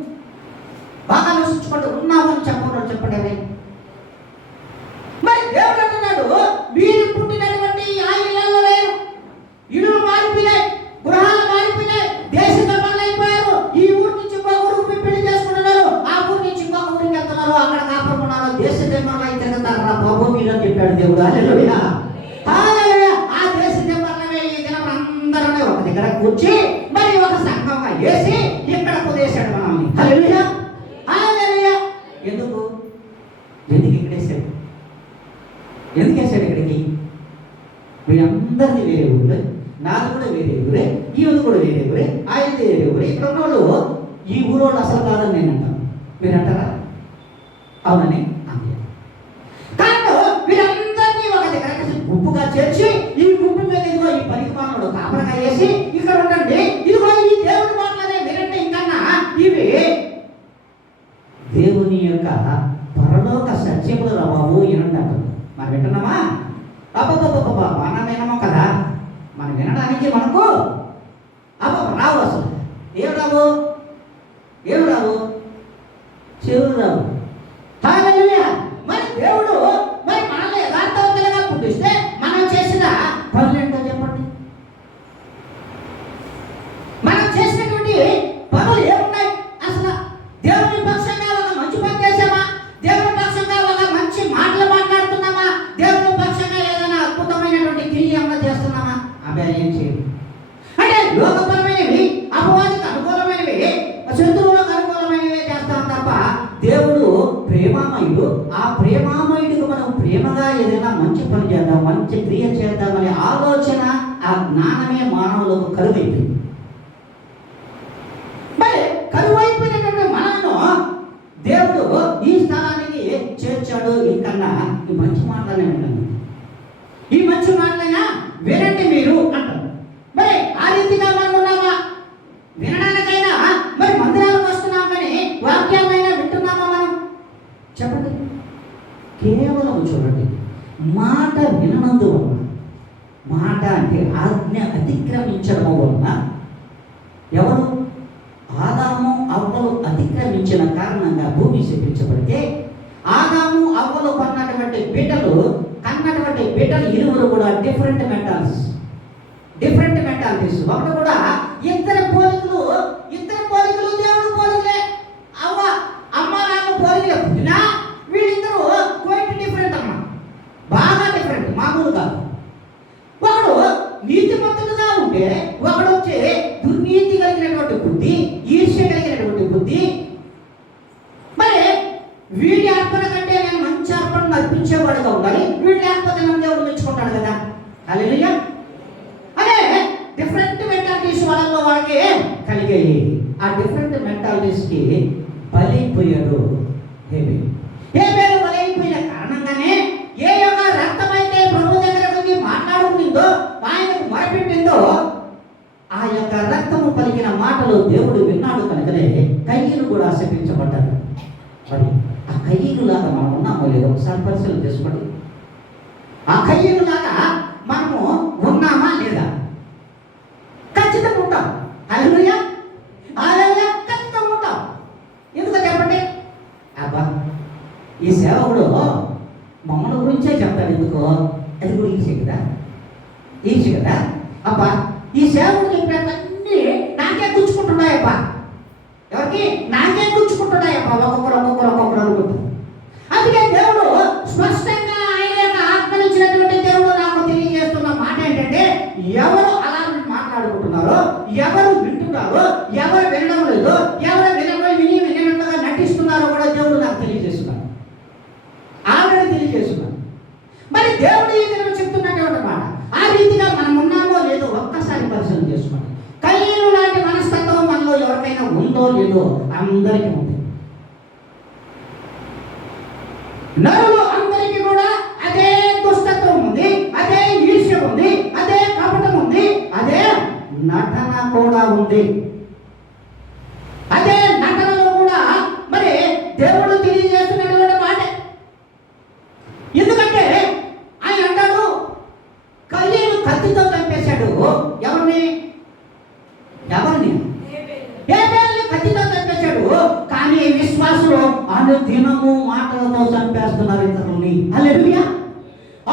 బాగా ఆలోచించుకోండి. ఉన్నాము అని చెప్పండి ఎవరైనా. మరి దేవుడు అంటున్నాడు, మీరు పుట్టినటువంటి ఆ ఇళ్లలో లేరు. ఇల్లు మారిపోయినాయి, గృహాలు మారిపోయినాయి, దేశ దమ్మలు అయిపోయారు. ఈ ఊరి నుంచి ఇంకొక ఊరికి పెళ్లి చేసుకుంటున్నారు, ఆ ఊరి నుంచి ఇంకొక ఊరికి వెళ్తున్నారు, అక్కడ కాపాడుకున్నారు. దేశ దమ్మలు అయితే తిరుగుతారా బాబు మీరు అని చెప్పాడు దేవుడు. హల్లెలూయా, హల్లెలూయా. ఆ దేశ దమ్మలనే ఈ దినం అందరూ ఒక దగ్గర కూర్చి మరి ఒక సంఘంగా వేసి ఇక్కడ కుదేశాడు మనల్ని. హల్లెలూయా, హల్లెలూయా. ఎందుకు ఇక్కడేశాడు? ఎందుకు వేసాడు ఇక్కడికి? వీళ్ళందరినీ వేరే ఊరే, నాది కూడా వేరే ఊరే, ఈయన కూడా వేరే ఊరే, ఆయన వేరే ఊరే. ఇక్కడ ఉన్నవాళ్ళు ఈ ఊరోళ్ళు అసలు కాదని నేను అంటాను. మీరు అంటారా? అవునని అంతే. కానీ వీళ్ళందరినీ ఒక దగ్గర గుంపుగా చేర్చి ఈ గుంపు మీద ఇదిగో ఈ పనికి మానవుడు కాపరగా వేసి ఇక్కడ ఉండండి, ఇదిగో ఈ దేవుడి మాటలనే వినండి. ఇంకా ఇవి దేవుని యొక్క పరలోక సత్యములు రా బాబు వినండి అంటారు. మనం వింటున్నామా? అబ్బబ్బబ్బబ్బా మనం వినమో కదా. మనం వినడానికి మనకు రావు. అసలు ఏం రావు? చెవులు రావు. హల్లెలూయా. మరి దేవుడు మరి మనల్ని యథార్థవంతులుగా పుట్టిస్తే మనం చేసిన పనులు ఏంటో చెప్పండి. మనం చేసినటువంటి పనులు ఏమున్నాయి? అసలు దేవుని పక్షంగా ఒక మంచి పని చేసామా? దేవుని పక్షంగా ఒక మంచి మాటలు మాట్లాడుతున్నామా? దేవుని పక్షంగా ఏదైనా అద్భుతమైనటువంటి క్రియ చేస్తున్నామా? అబ్బాయి ఏం చేయదు. అంటే లోకపరమైనవి, అపవాదికి అనుకూలమైనవి, శత్రువులకు అనుకూలమైనవి చేస్తాం తప్ప దేవుడు ప్రేమామయుడు. ఆ ప్రేమామయుడికి మనం ప్రేమగా ఏదైనా మంచి పని చేద్దాం, మంచి క్రియ చేద్దామనే ఆలోచన, ఆ జ్ఞానమే మానవులకు కరువైపోయింది. మరి కరువైపోయినటువంటి మనను దేవుడు ఈ స్థలానికి చేర్చాడు. ఇంకన్నా ఈ మంచి మాటలనే వినండి, ఈ మంచి మాటలైనా వినండి మీరు అంటారు. మరి ఆ రీతిగా మనం ఉన్నామా? వినడానికైనా మరి మందిరాలకు వస్తున్నామని వాక్యాలైనా వింటున్నామా మనం? చెప్పండి. కేవలం చూడండి, మాట వినందువలన, మాట అంటే ఆజ్ఞ అతిక్రమించడం వలన ఎవరు? ఆదాము అవ్వలు అతిక్రమించిన కారణంగా భూమి శపించబడితే ఆదాము అవ్వలు కన్నటువంటి బిడ్డలు ఇరువురు కూడా డిఫరెంట్ మెంటాలిటీస్. ఒకటి కూడా ఇద్దరు పోలికలు దేవుడు పోలికలే. అమ్మ నాన్న పోలికలే పుట్టినా వీళ్ళిద్దరూ క్వైట్ డిఫరెంట్ అమ్మ, బాగా డిఫరెంట్, మామూలు కాదు. ఒకడు నీతిమంతుడుగా ఉంటే ఒకడు వచ్చి దుర్నీతి కలిగినటువంటి బుద్ధి, ఈర్ష్య కలిగినటువంటి బుద్ధి. మరి వీడి అర్పణ కంటే నేను మంచి అర్పణ అర్పించేవాడుగా ఉండాలి, వీడు లేకపోతే నన్ను దేవుడు మెచ్చుకుంటాడు కదా. హల్లెలూయా. అదే డిఫరెంట్ మెంటాలిటీస్ వాళ్ళలో వాళ్ళకి కలిగాయి. ఆ డిఫరెంట్ మెంటాలిటీస్కి బలైపోయాడు హేబెలు. బలైపోయిన కారణంగానే ఏ యొక్క రక్తమైతే ప్రభు దగ్గర వచ్చి మాట్లాడుకుందో, ఆయనకు మొరపెట్టిందో, ఆ యొక్క రక్తము పలికిన మాటలు దేవుడు విన్నాడు. కనుకనే కయ్యను కూడా శపించబడ్డాడు. మరి ఆ కయ్యనులాగా మనం ఉన్నామో లేదో ఒకసారి పరిశీలన చేసుకోండి. ఆ కయ్యలాగా మనము ఉన్నామా లేదా? ఖచ్చితంగా ఉంటాం. హల్లెలూయా, హల్లెలూయా, ఖచ్చితంగా ఉంటాం. ఎందుకో చెప్పండి. అబ్బా, ఈ సేవకుడు మమ్మల్ని గురించే చెప్తాడు ఎందుకో, అది కూడా ఈజీ కదా, ఈజీ కదా. అబ్బా, ఈ సేవకుడు చెప్పినట్లన్నీ నాకే గుచ్చుకుంటున్నాయబ్బా. ఎవరికి? నాకే గుచ్చుకుంటున్నాయబ్బా. ఒక్కొక్కరు అనుకుంటారు. అందుకే దేవుడు స్పష్టంగా ఆయన యొక్క ఆత్మనిచ్చినటువంటి దేవుడు నాకు తెలియజేస్తున్న మాట ఏంటంటే, ఎవరు అలా మాట్లాడుకుంటున్నారో, ఎవరు వింటున్నారో, ఎవరు వినడం లేదు, ఎవరు వినినట్లుగా నటిస్తున్నారో కూడా దేవుడు నాకు తెలియజేస్తున్నాడు, ఆల్రెడీ తెలియజేస్తున్నాడు. మరి దేవుడు ఈ దినం చెప్తున్నటువంటి మాట, ఆ రీతిగా మనం ఉన్నామో లేదో ఒక్కసారి పరిశీలన చేసుకోండి. కయ్యను లాంటి మనస్తత్వం మనలో ఎవరికైనా ఉందో లేదో అందరికీ ఉంది. నరులు అందరికీ కూడా అదే దుష్టత్వం ఉంది, అదే ఈర్ష్య ఉంది, అదే కపటం ఉంది, అదే నటన కూడా ఉంది. అదే నటనలో కూడా మరి దేవుడు తెలియజేస్తున్నటువంటి మాట. ఎందుకంటే ఆయన అంటాడు, కయ్యను కత్తితో చంపేశాడు. ఎవరిని? హేబేలుని కత్తితో చంపేశాడు. కానీ విశ్వాసులు అనుదినము మాటలతో చంపేస్తున్నారు ఇతరుల్ని. హల్లెలూయా.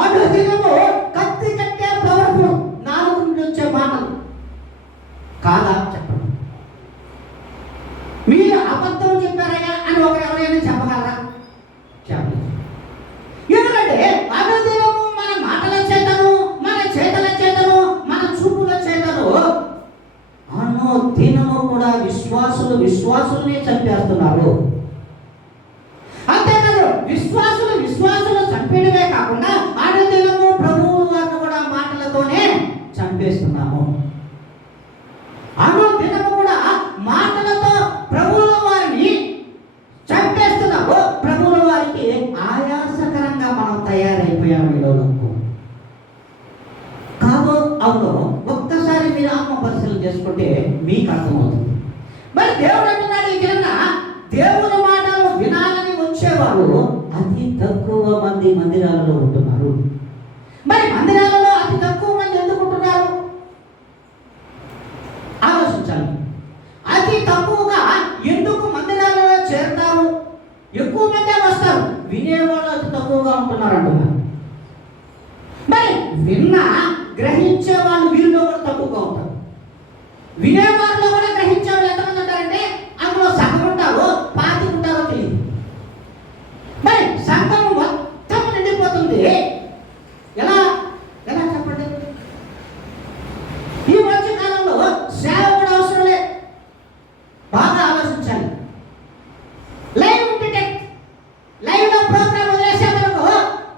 అనుదినము కత్తి కట్టే పవర్ఫుల్ నాలుగు నుండి వచ్చే మాటలు కాదా? చెప్పండి. మీరు అబద్ధం చెప్పారయ్యా అని ఒకరు ఎవరైనా చెప్పగలరా? చెప్పలేదు. ఎందుకంటే అనుదినము మన మాటల చేతను, మన చేతల చేతను, మన చూపుల చేతను అనుదినము కూడా విశ్వాసుల్ని చంపేస్తున్నారు. అంతేకాదు, విశ్వాసులు చంపేయడమే కాకుండా అనుదినము ప్రభువు వారిని కూడా మాటలతోనే చంపేస్తున్నాము. అనుదినము కూడా మాటలతో ప్రభువుల వారిని చంపేస్తున్నాము. ప్రభువుల వారికి ఆయాసకరంగా మనం తయారైపోయాము ఈ లోకంలో. కాదు, అవును. ఒక్కసారి మీరు ఆత్మ పరిశీలన చేసుకుంటే మీకు అర్థమవుతుంది. మరి దేవుడు అంటున్నాడు, ఈ దినాన దేవుని మాటలు వినాలని వచ్చేవారు అతి తక్కువ మంది మందిరాలలో ఉంటున్నారు. మరి మందిరాలలో అతి తక్కువ మంది ఎందుకు ఉంటున్నారు? ఆలోచించాలి. అతి తక్కువగా ఎందుకు మందిరాలలో చేరుతారు? ఎక్కువ మందే వస్తారు, వినేవాళ్ళు అతి తక్కువగా ఉంటున్నారు అంటున్నారు. మరి గ్రహించే వాళ్ళు వీరిలో కూడా తక్కువగా ఉంటారు. వినేవారిలో కూడా గ్రహించే వాళ్ళు ఎంతమంది ఉంటారంటే అందులో సగం ఉంటారో 20 ఉంటారో తెలియదు. మరి సంఘం మొత్తం నిండిపోతుంది. ఎలా ఎలా చెప్పండి? ఈ మధ్య కాలంలో సేవ కూడా అవసరం లేదు. బాగా ఆలోచించాలి. లైవ్ ఉంటే లైవ్ లో ప్రోగ్రామ్ వదిలేసే వరకు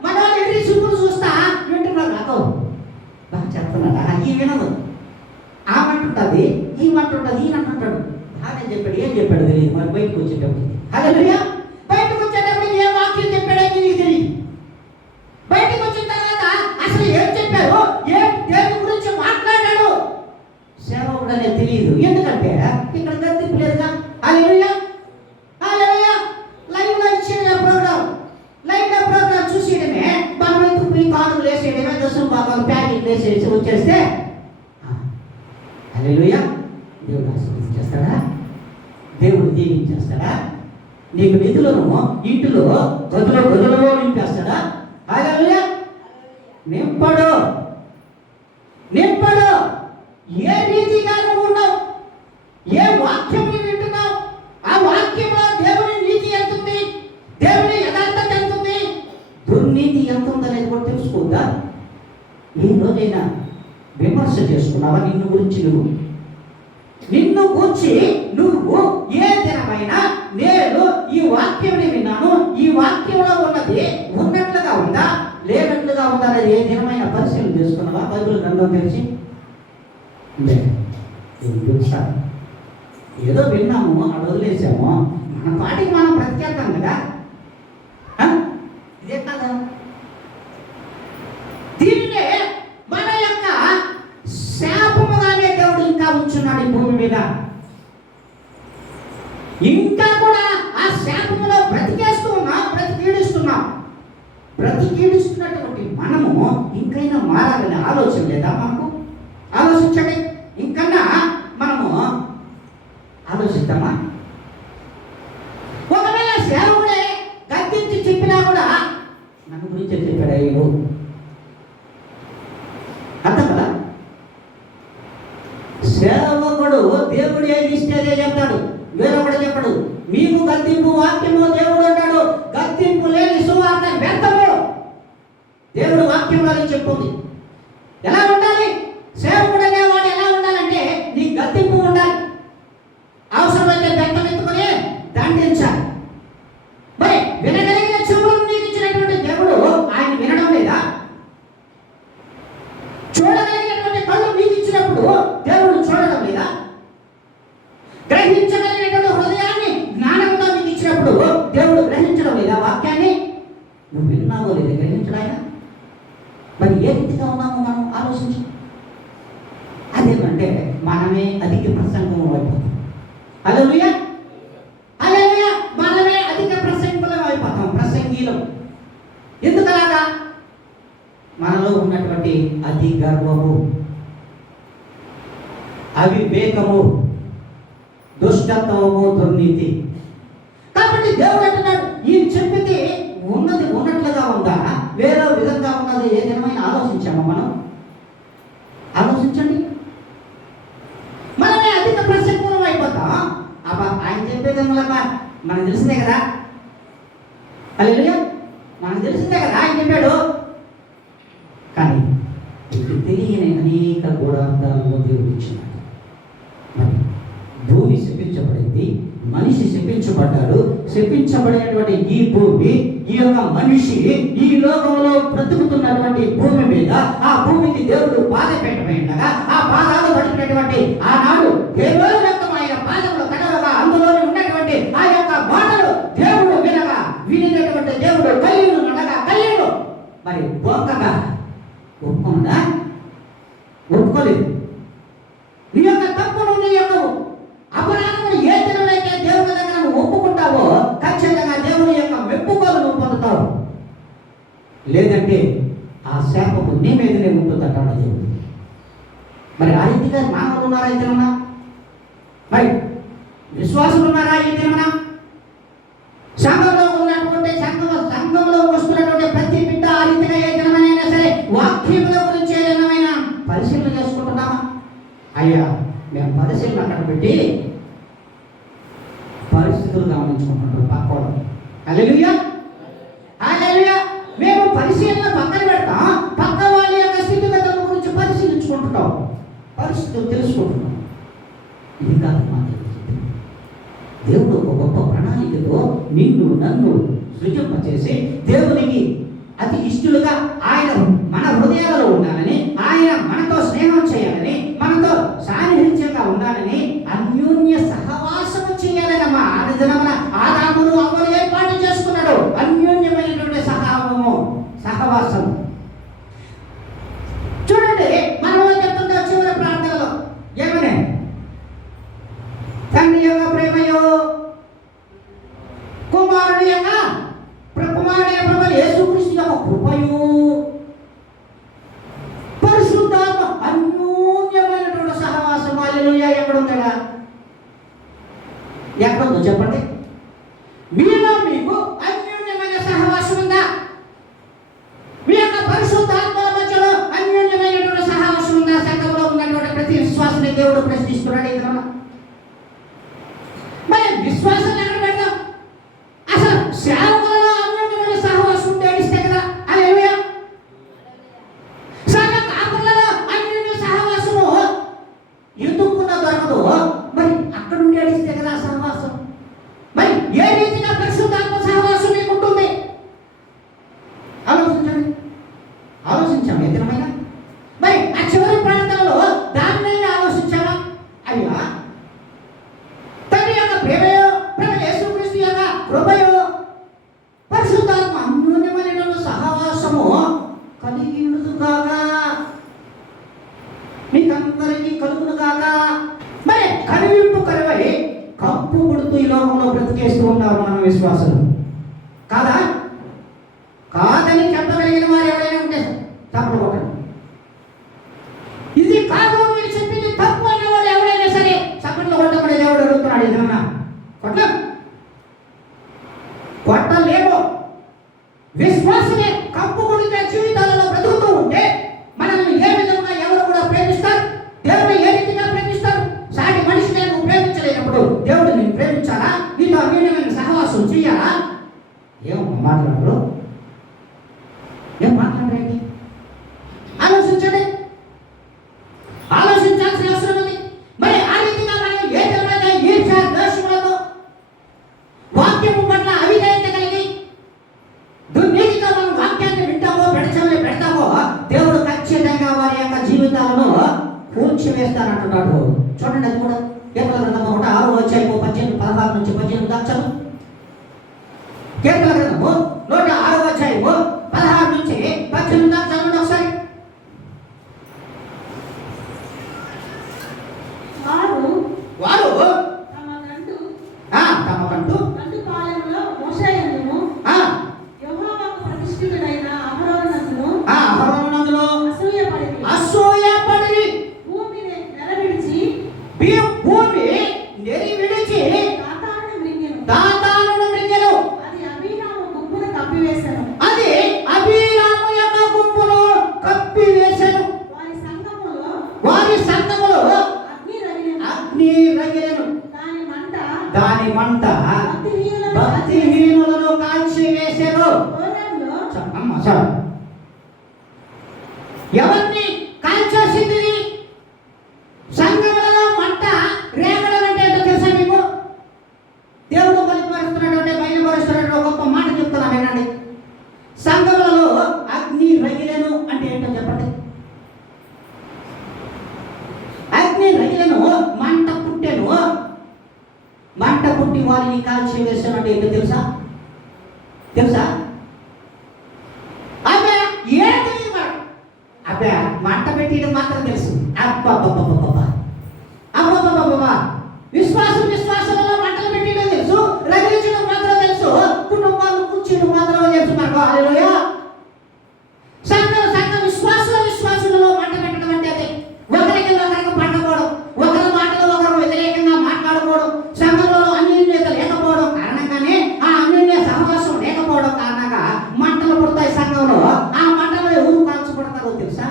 మన వాళ్ళు ఎన్ని చూపులు చూస్తా వింటున్నారు. నాతో బాగా చెప్తున్నాడా? ఈ వినదు, ఆమంటుంటుంది, ఈ మంటుంటుంది, ఈయన అంటుంటాడు. బాగా చెప్పాడు, ఏం చెప్పాడు తెలియదు. మరి బయటకు వచ్చేటప్పుడు హల్లెలూయా, బయటకు వచ్చేటప్పుడు ఏ వాక్యం చెప్పాడో నీకు తెలియదు. బయటకు వచ్చిన తర్వాత అసలు ఏం చెప్పారు, ఏం దేని గురించి మాట్లాడాడు సేవకుడు అనేది తెలియదు. ఎందుకంటే ఇక్కడ గర్తింపు లేదుగా. హల్లెలూయా, హల్లెలూయా. లైవ్ లో ఇచ్చిన ప్రోగ్రామ్, లైవ్ లో ప్రోగ్రామ్ చూసేయడమే, మనం ఎందుకు పోయి కానుకలు వేసేయడమే, దశం భాగాలు ప్యాకెట్ వేసేసి వచ్చేస్తే హల్లెలూయా. దేవుడు ఆశీర్వదించేస్తాడా? దేవుడు దీవించేస్తాడా? నీకు నిధులను ఇంటిలో గదులలో నింపేస్తాడా? హల్లెలూయా. నింపడు. ఏ రీతిగా నువ్వు ఉన్నావు, ఏ వాక్యం వింటున్నావు, ఆ వాక్యంలో దేవుని నీతి ఎంత ఉంది, దేవుని యథార్థత ఎంత ఉంది, దుర్నీతి ఎంత ఉందనేది కూడా తెలుసుకోవద్దా? ఈ రోజైనా విమర్శ చేసుకున్నావా? నిన్ను గురించి నువ్వు ఏ దినమైనా నేను ఈ వాక్యంని విన్నాను, ఈ వాక్యంలో ఉన్నది ఉన్నట్లుగా ఉందా లేనట్లుగా ఉందా అనేది ఏ దినమైనా పరిశీలన చేసుకున్నావా? బైబిల్ గ్రంథం తెరిచి సార్ ఏదో విన్నాము, అక్కడ వదిలేసాము, మన పాటికి మనం బ్రతికేద్దాం కదా. ఇదే కదా దీన్నే మన యొక్క శాపముగానే దేవుడు ఇంకా ఉంచున్నాడు ఈ భూమి మీద. ఇంకా కూడా ఆ శాపములో బ్రతికేస్తూ ఉన్నాం, బ్రతికీడిస్తున్నాం. బ్రతికిడుస్తున్నటువంటి మనము ఇంకైనా మారాలనే ఆలోచన లేదా మనకు? ఆలోచించండి. ఇంకన్నా మనము ఆలోచిద్దామా? ఒకవేళ సేవకుడే గద్దించి చెప్పినా కూడా నన్ను గురించి చెప్పాడు అయ్యో, అర్థం కదా? సేవకుడు దేవుడు ఏది ఇస్తే అదే చెప్తాడు, వేరొకడు చెప్పడు. మీకు గద్దింపు వాక్యము దేవుడు అంటాడు, గద్దింపు లేని సువార్త వ్యర్థము. దేవుడు వాక్యంలో చెప్పుంది. ఎలా ఉండాలి సేవకుడు అనేవాడు? ఎలా ఉండాలంటే నీ గద్దింపు ఉండాలి, అవసరమైతే బెత్తం ఎత్తుకొని దండించాలి. మరి వినగలిగిన చెవులను నీకు ఇచ్చినటువంటి దేవుడు ఆయన వినడం లేదా? చూడగలిగినటువంటి కళ్ళు నీకు ఇచ్చినప్పుడు దేవుడు చూడడం లేదా? గ్రహించగలిగినటువంటి హృదయాన్ని జ్ఞానంతో నీకు ఇచ్చినప్పుడు దేవుడు గ్రహించడం లేదా? వాక్యాన్ని నువ్వు విన్నావో లేదా? గ్రహించడాయన మరి ఏ రీతిగా ఉన్నామో మనం ఆలోచించు. అదేమంటే మనమే అధిక ప్రసంగం అయిపోతాం. హల్లెలూయా, హల్లెలూయా. మనమే అధిక ప్రసంగులం అయిపోతాం, ప్రసంగీలం. ఎందుకలాగా? మనలో ఉన్నటువంటి అతి గర్వము, అవివేకము, దుష్టత్వము, దుర్నీతి. కాబట్టి దేవుడు అంటున్నాడు, ఈ చెప్పింది ఉన్నది ఉన్నట్లుగా ఉందా, వేరే విధంగా ఉన్నది? ఏ దినమైన ఆలోచించామా మనం? ఆలోచించండి. మనమే అధిక ప్రసంగులం అయిపోతాం. అబ్బా ఆయన చెప్పేది మనకు తెలిసిందే కదా. హల్లెలూయా, మనకు తెలిసిందే కదా ఆయన చెప్పాడు. కానీ ఇది తెలియని అనేక గూఢార్థాలను దేవుడు ఇచ్చినాడు. మరి భూమి శపించబడింది, మనిషి శపించబడ్డాడు. శపించబడినటువంటి ఈ భూమి, ఈ యొక్క మనిషి ఈ లోకంలో బ్రతుకుతున్నటువంటి భూమి మీద ఆ భూమికి దేవుడు పాదపీఠమైండగా ఆ పాదాలు పడినటువంటి ఆనాడు దేవుడు రకమైన పాదములు కడవగా అందులోనే ఉన్నటువంటి ఆ యొక్క మాటలు దేవుడు వినగా వినినటువంటి దేవుడు కయ్యూలు నడగా కయ్యూలు మరి బొక్కగా ఒప్పుకున్నా? ఒప్పుకోలేదు. నీ యొక్క తప్పును, నీ యొక్క అపరాధమును ఏ దినమైతే దేవుని దగ్గర నువ్వు ఒప్పుకుంటావో ఖచ్చితంగా దేవుని యొక్క మెప్పుకోలు నువ్వు పొందుతావు. లేదంటే ఆ శాపము నీ మీదనే ఉంటుంది అంటాడు దేవుడు. మరి ఆ రీతిగా మానవులు ఉన్నారా ఈ దినమున? మరి విశ్వాసులు ఉన్నారా ఈ దినమున? సంఘంలో ఉన్నటువంటి సంఘంలో వస్తున్నటువంటి ప్రతి బిడ్డ ఆ రీతిగా ఏ దినమైనా సరే వాక్యముల గురించి ఏదైనా పరిశీలన చేసుకుంటున్నామా? అయ్యా మేము పరిశీలన అక్కడ పెట్టి పరిస్థితులు గమనించుకుంటున్నాం పక్కోడు. హల్లెలూయా, హల్లెలూయా. మేము పరిశీలన పక్కన పెడతాం, పక్క వాళ్ళ యొక్క స్థితిగతుల గురించి పరిశీలించుకుంటున్నాం, పరిస్థితులు తెలుసుకుంటున్నాం. ఇది కాదు మాకు దేవుడు ఒక గొప్ప ప్రణాళికతో నిన్ను నన్ను సృజింపచేసి దేవునికి అతి ఇష్టలుగా ఆయన మన హృదయాలలో ఉండాలని, ఆయన మనతో స్నేహం చేయాలని, మనతో సాన్నిహిత్యంగా ఉండాలని, అన్యోన్య సహవాసము చేయాలనమ్మా. అది దినమున ఆదామును అవ్వను ఏర్పాటు చేసుకున్నాడు. అన్యోన్యమైనటువంటి సహవాసం. చూడండి, మనం చెప్తుంటే చివరి ప్రార్థనలో ఏమనే తండ్రి యొక్క ప్రేమయో కుమారుడి యొక్క యేసుక్రీస్తు యొక్క కృపయు పరిశుద్ధాత్మ అన్యోన్యమైనటువంటి సహవాసం. హల్లెలూయా. ఎక్కడుందా? ఎక్కడుందో చెప్పండి. మీలో మీకు అన్యోన్యమైన సహవాసం ఉందా? మీ యొక్క పరిశుద్ధాత్మల మధ్యలో అన్యోన్యమైనటువంటి సహవాసం ఉందా? సంఘంలో ఉన్నటువంటి ప్రతి విశ్వాసాన్ని దేవుడు ప్రశ్నిస్తున్నాడు ఇక్కడ. మరి విశ్వాసం ఎక్కడ పెడతాం? అసలు సేవకులలో అన్యోన్యమైన సహవాసం ఉంటే ఏడిస్తే కదా. హల్లెలూయా. సంఘ కాపులలో అన్యోన్య సహవాసము ఎందుకున్నా దొరకదు. మరి అక్కడ ఉండి ఏడిస్తే కదా సహవాసం. మరి ఏ రీతిగా పరిశుద్ధాత్మ సహవాసం మీకు ఉంటుంది? ఆలోచించండి, ఆలోచించాము ఎదురమైనా. మరి ఆ చివరి ప్రాంతాలలో దానినైనా ఆలోచించామా? అయ్యా తండ్రి యొక్క ప్రేమయో, యేసుక్రీస్తు యొక్క కృపయో, పరిశుద్ధాత్మ అన్యోన్యమైనటువంటి సహవాసము కలిగి ఉండును కాక, మీకందరికీ కలుగును కాక. మరి కనువిప్పు కరువై కప్పు పుడుతూ ఈ లోకంలో బ్రతికేస్తూ ఉన్నారు మనం విశ్వాసులు కాదా? కాదని ఇది కాదు మీరు చెప్పింది తప్పు అన్నవాడు ఎవరైనా సరే చప్పట్లు కొట్టమని దేవుడు అడుగుతున్నాడు. ఏదన్నా కొట్టలేము. విశ్వాసమే కప్పుకుడిగా జీవితాలలో బ్రతుకుతూ ఉంటే మనల్ని ఏ విధంగా ఎవరు కూడా ప్రేమిస్తారు? దేవుడు ఏ రీతిగా ప్రేమిస్తారు? సాటి మనిషిని నువ్వు ప్రేమించలేనప్పుడు దేవుడు నేను ప్రేమించాలా? నీతో అన్యోన్యమైన సహవాసం చేయాలా? ఏం మాట్లాడరు? ఏం మాట్లాడరేంటి? ఆలోచించండి. ఆలోచించాల్సిన అవసరం ఉంది. మరి ఆ రీతిగా మనం ఏ విధమైన ఈర్ష్య ద్వేషములతో వాక్యము పట్ల అవిధేయత కలిగి దుర్నీతితో మనం వాక్యాన్ని వింటామో పెడతామో దేవుడు ఖచ్చితంగా వారి యొక్క జీవితాలను కూల్చివేస్తానంటున్నాడు. చూడండి, అది కూడా కీర్తన గ్రంథము 106 నుంచి 18 దాకా. కీర్తన గ్రంథము 106 16 నుంచి 18 దాకా చదవండి ఒకసారి. వారు తమకంటూ పాలెంలో మోషేయందును యెహోవాకు ప్రతిష్ఠితుడైన అహరోనునందును అసూయపడిరి. భూమి నెరివిడిచి దాతానును మృంగెను. అది అబీరాము గుంపును కప్పివేసెను. వారి సంఘములో అగ్ని రగిలెను. దాని మంట భక్తిహీనులను కాల్చివేసెను. ఎవరిని కాల్చేసింది? సంఘములలో మంట రేగడం అంటే ఏంటో తెలుసా మీకు? దేవుడు బయలుపరుస్తున్నటువంటి గొప్ప మాట చెప్తున్నా వినండి. సంఘములలో అగ్ని రగిలెను అంటే ఏంటో చెప్పండి. అగ్ని రగిలెను, మంట పుట్టెను. మంట పుట్టి వారిని కాల్చి వేసినట్టు ఏంటో తెలుసా? అబ్బా మంట పెట్టిన మాత్రం తెలుసు. అబ్బా విశ్వాసంలో మంటలు పెట్టిన తెలుసు, రగిలించడం మాత్రం తెలుసు, కుటుంబాలు కూర్చోడం మాత్రం తెలుసు. మనకు హల్లెలూయా. విశ్వాసులలో మంట పెట్టడం అంటే అదే. ఒకరికి పడకపోవడం, ఒకరి మాటలు ఒకరు వ్యతిరేకంగా మాట్లాడుకోవడం, సంఘంలో అన్యోన్యత లేకపోవడం కారణంగానే, ఆ అన్యోన్య సహవాసం లేకపోవడం కారణంగా మంటలు పుడతాయి సంఘంలో. ఆ మంటలో ఎవరు కాల్చబడతారో తెలుసా?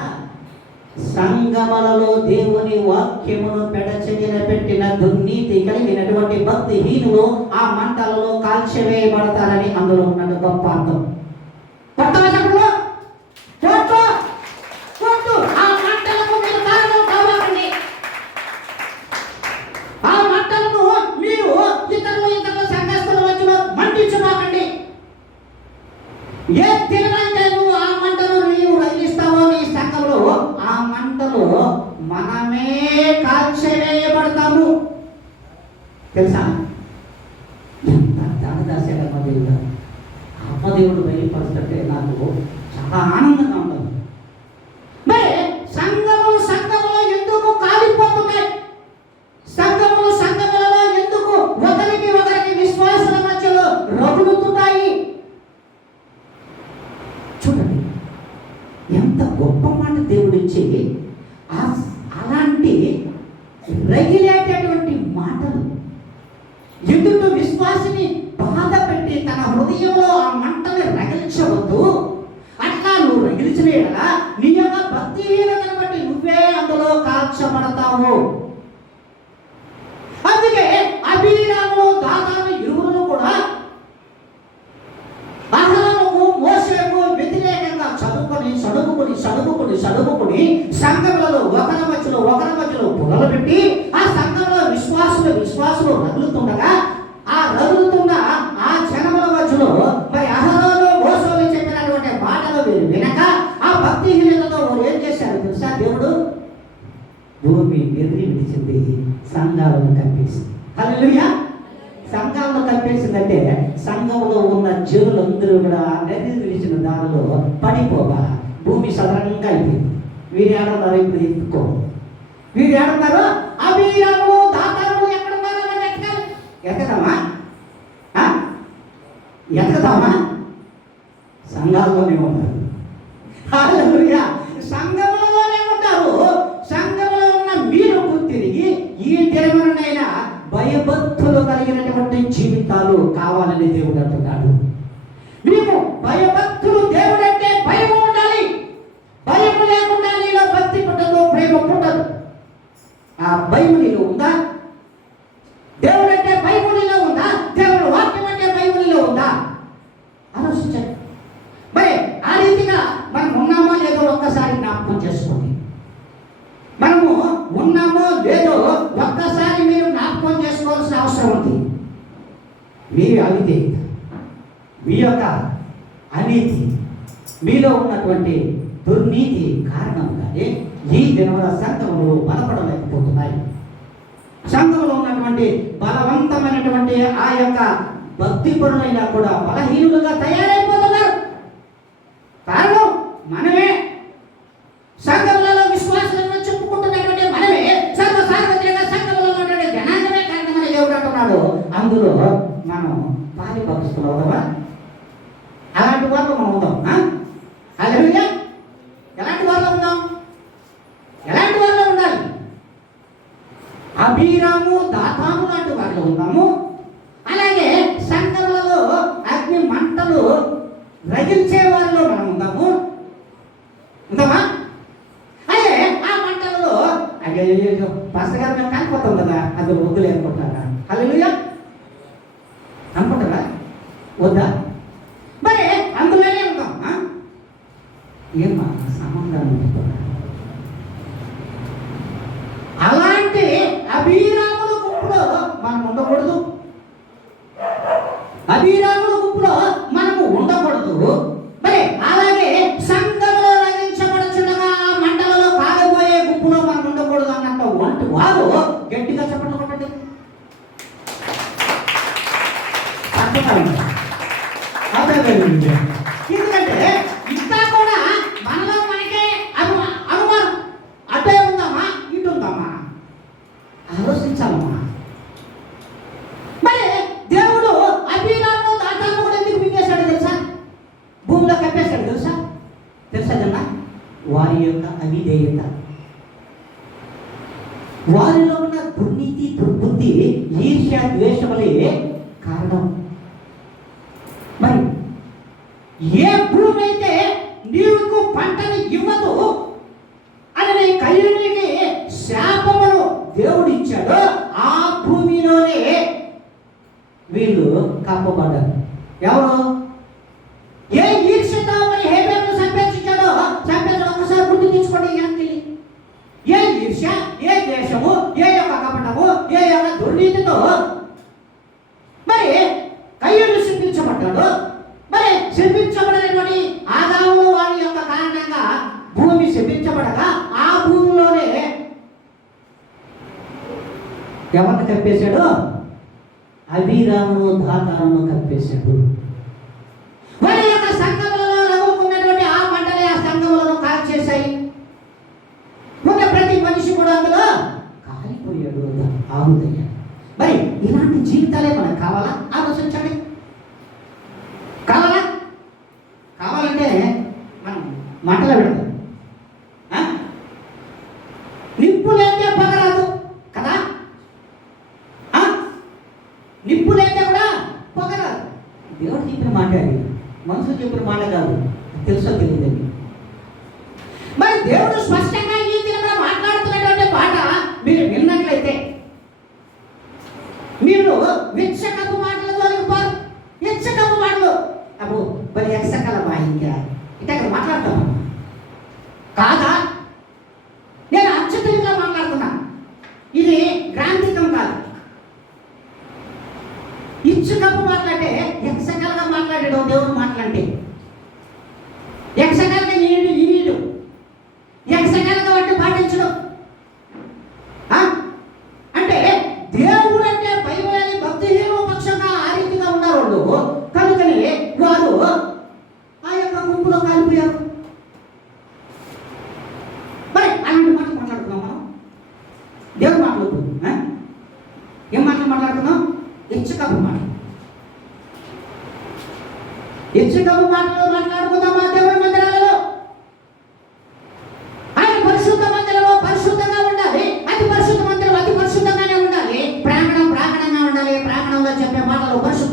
సంఘములలో దేవుని వాక్యమును పెడచెవిన పెట్టిన దుర్నీతి కలిగినటువంటి భక్తిహీనులు ఆ మంటలలో కాల్చివేయబడతారని అందులో ఉన్నట్టు గొప్ప అర్థం. ఆ మంటలకు మీరు కారణం కావాలండి. ఆ మంటలను మీరు ఇతరుల సంఘస్థుల మధ్యలో మండించబాకండి. ఏ తినడానికి నువ్వు ఆ మంటను నీవు రగిలిస్తావో నీ సంఘంలో, ఆ మంటలో మనమే కాల్చివేయబడతాము. తెలుసా? ఎంత దానదాస్యాలు అమ్మదేవుడు బయలుపరుస్తుంటే నాకు చాలా ఆనందంగా ఉంటుంది. మరి సంఘములో ఎందుకు కాలిపోతున్నాయి? సంఘములలో ఎందుకు ఒకరికి విశ్వాసాల మధ్యలో రగులుతున్నాయి? చూడండి, ఎంత గొప్ప మాట దేవుడిచ్చి అలాంటి రగిలేటటువంటి మాటలు ఎందుకు విశ్వాసిని బాధ పెట్టి తన హృదయంలో ఆ మంటని రగిలించవద్దు. అట్లా నువ్వు రగిలిచిన ఎడలా నీ యొక్క భక్తిహీనతను బట్టి నువ్వే అందులో కాల్చబడతావు. అందుకే అబీరాము దాతాను ఇరువురు కూడా అహరోనుకు మోషేకు వ్యతిరేకంగా చదువుకుని సంఘములలో ఒకరి మధ్యలో పొగలు పెట్టి ఆ సంఘంలో విశ్వాసులు రగులుతుండగా, ఆ రగులుతున్న ఆ జనముల మధ్యలో మరి అహరోను మోషేలు చెప్పినటువంటి మాటలు వీరు వినక ఆ భక్తిహీనతతో వారు ఏం చేశారు తెలుసా? దేవుడు భూమి ఎదిరి విడిచింది, సంఘాలను కప్పేసింది. హల్లెలూయా. సంఘాలను కప్పేసిందంటే సంఘంలో ఉన్న జనులందరూ కూడా నది విడిచిన దానిలో పడిపోగా భూమి సదరంగా అయిపోయింది. వీరు ఏడున్నారు? ఇప్పుడు ఎత్తుకో. వీరు ఏడున్నారు? అబీరాములు దాతారులు ఎక్కడున్నారో మనం ఎతకాలి. ఎతకదామా? సంఘాల్లోనే ఉన్నారు. హల్లెలూయా. సంఘములలోనే ఉంటారు. జీవితాలు కావాలని దేవుడు అంటున్నాడు. మీకు భయభక్తులు, దేవుడంటే భయం ఉండాలి. భయం లేకుండా నీలో భక్తి పుట్టదు, ప్రేమ పుట్టదు. ఆ భయం నీలో ఉందా? దేవుడంటే భయం నీలో ఉందా? దేవుడు వాక్యం అంటే భయం నీలో ఉందా? ఆలోచించండి. మరి ఆ రీతిగా మనం ఉన్నామో లేదో ఒక్కసారి జ్ఞాపకం చేసుకోండి. మనము ఉన్నామో లేదో ఒక్కసారి మీరు జ్ఞాపకం చేసుకోవాల్సిన అవసరం ఉంది. మీ అవిధేయత, మీ యొక్క అనీతి, మీలో ఉన్నటువంటి దుర్నీతి కారణంగానే ఈ దినముల సంఘములు బలపడలేకపోతున్నాయి. సంఘంలో ఉన్నటువంటి బలవంతమైనటువంటి ఆ యొక్క భక్తిపరులైనా కూడా బలహీనులుగా తయారైపోతున్నారు. కారణం మనమే. సంఘములలో విశ్వాసాలను చెప్పుకుంటున్నటువంటి మనమే, సర్వసార్వత్రిక సంఘములో ఉన్నటువంటి జనాంగమే కారణమని దేవుడు అంటున్నాడు. అందులో మనం పాలిపరుస్తున్నాం కదా. అలాంటి వాళ్ళు మనం ఉందాం. హల్లెలూయా. ఎలాంటి వాళ్ళు ఉందాం? ఎలాంటి వాళ్ళు ఉండాలి? అభిరాము, దాతాము లాంటి వాళ్ళు ఉందాము. అలాగే సంఘములలో అగ్ని మంటలు రగిల్చే వారిలో మనం ఉందాము. ఉందామా? అదే ఆ మంటలలో అయ్యో పాస్టర్ గారు మేము కాలిపోతాం కదా, అది వద్దులే అనుకుంటారా? హల్లెలూయా అనుకుంటారా? వద్దా? మరి అందులోనే ఉంటాం. ఏమా సంబంధం అలాంటి అభిరాముల గుంపులో మనం ఉండకూడదు. అభిరాముల గుంపులో మనము ఉండకూడదు. మరి అలాగే సంఘంలో రగించబడుచుండగా మంటలలో కాలిపోయే గుంపులో మనం ఉండకూడదు అన్నట్టు వంటి వారు గట్టిగా చెప్పండి కొట్టండి. ఎందుకంటే ఇంకా కూడా మనలో మనకే అనుమానం. అటే ఉందామా, ఇటు ఉందామా? ఆలోచించాలమ్మా. మరి దేవుడు అభిరాము, దాతాము కూడా ఎందుకు మింగేశాడు తెలుసా? భూమిలో కప్పేశాడు తెలుసా? తెలుసా? వారి యొక్క అవిధేయత, వారిలో ఉన్న దుర్నీతి, దుర్బుద్ధి, ఈర్ష్య, ద్వేషములే కారణం. మరి ఏ భూమి అయితే నీకు పంటని ఇవ్వదు అని కయ్యూనికి శాపమును దేవుడు ఇచ్చాడో ఆ భూమిలోనే వీళ్ళు కాపబడ్డారు. ఎవరు? ఏ ఈర్ష్యతో మరి హేబేలును చంపించాడో ఒక్కసారి గుర్తు తీసుకోండి. ఏ ఈర్ష్య, ఏ ద్వేషము, ఏ యొక్క కపటము, ఏ యొక్క దుర్నీతితో మరి కయ్యూను శిక్షించబడ్డాడు. మరి శిక్షించబడినటువంటి ఆదాము వారి యొక్క కారణంగా భూమి శిక్షించబడగా ఆ భూమిలోనే ఎవరిని కప్పేశాడు? అభిరాము, దాతాను కప్పేశాడు. వారి యొక్క సంఘములలో రగులుకున్నటువంటి ఆ మంటలే ఆ సంఘములను కాల్చేశాయి. ఉన్న ప్రతి మనిషి కూడా అందులో కాలిపోయాడు, ఆహుతయ్యాడు. మరి ఇలాంటి జీవితాలే మనకు కావాలా? ఆలోచించండి. కావాలా? కావాలంటే మనం మంటలో పెడతాం. నిప్పు లేదే పొగరాదు కదా. నిప్పు లేదే కూడా పొగరాదు. దేవుడు చెప్పిన మాట అది, మనుషులు చెప్పిన మాట కాదు. తెలుసో తెలియదండి. మరి దేవుడు స్పష్టంగా ఈ దినంలో మాట్లాడుతున్నటువంటి మాట మీరు విన్నట్లయితే మీరు విచ్చకపు మాటలు తొలగిపోరు. విచ్చకపు మాటలు అబ్బో మరి ఎక్సకల బాహింగా ఇట్లా మాట్లాడతాం కాదా? నేను అత్యుత్తమంగా మాట్లాడుతున్నా. ఇది గ్రాంధికం కాదు. ఇచ్చుకప్పు మాట్లాడితే ఎక్సకలుగా మాట్లాడాడు దేవుడు. మాట్లాడితే ఎక్సకలుగా నీడు ఎక్సకలుగా వాటిని పాటించడం అంటే దేవుడు అంటే భయమని భక్తిహీన పక్షంగా ఆ రీతిగా ఉన్నారు వాళ్ళు. కనుకనే వారు ఆ యొక్క గుంపులో కాలిపోయారు. మరి అలాంటి మాటలు మాట్లాడుతున్నాం మనం. దేవుడు మాట్లాడుతున్నాం. ఏం మాటలు మాట్లాడుతున్నాం? ఇచ్చకపు మాట. ఇచ్చకపు మాటలు మాట్లాడుకుందామా దేవుడి మందిరాలలో? ఆయన పరిశుద్ధ మందిరంలో పరిశుద్ధంగా ఉండాలి. అతి పరిశుద్ధ మందిరం అతి పరిశుద్ధంగానే ఉండాలి. ప్రాంగణంగా ఉండాలి. ప్రాంగణంలో చెప్పే మాటలు పరిశుద్ధ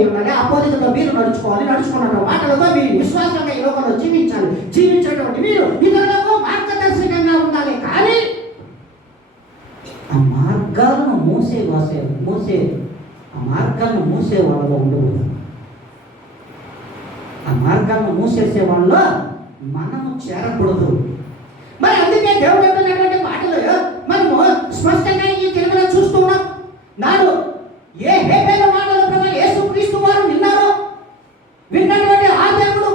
అయి ఉండాలి, ఆ పోలికతో మీరు నడుచుకోవాలి, నడుచుకున్న మాటలతో మీరు విశ్వాసంగా ఈ లోకంలో జీవించాలి. జీవించేటువంటి మీరు ఇతరులకు మార్గదర్శకంగా ఉండాలి. కానీ ఆ మార్గాలను మూసే వాళ్ళలో ఉండకూడదు. ఆ మార్గాలను మూసేసే వాళ్ళలో మనము చేరకూడదు. మరి అందుకే దేవుడు అంటున్నటువంటి మాటలు మనము స్పష్టంగా ఈ తెలుగులో చూస్తున్నాం. నాడు ఏ హేబేల మాటలు ప్రభు యేసుక్రీస్తు వారు విన్నటువంటి ఆ దేవుడు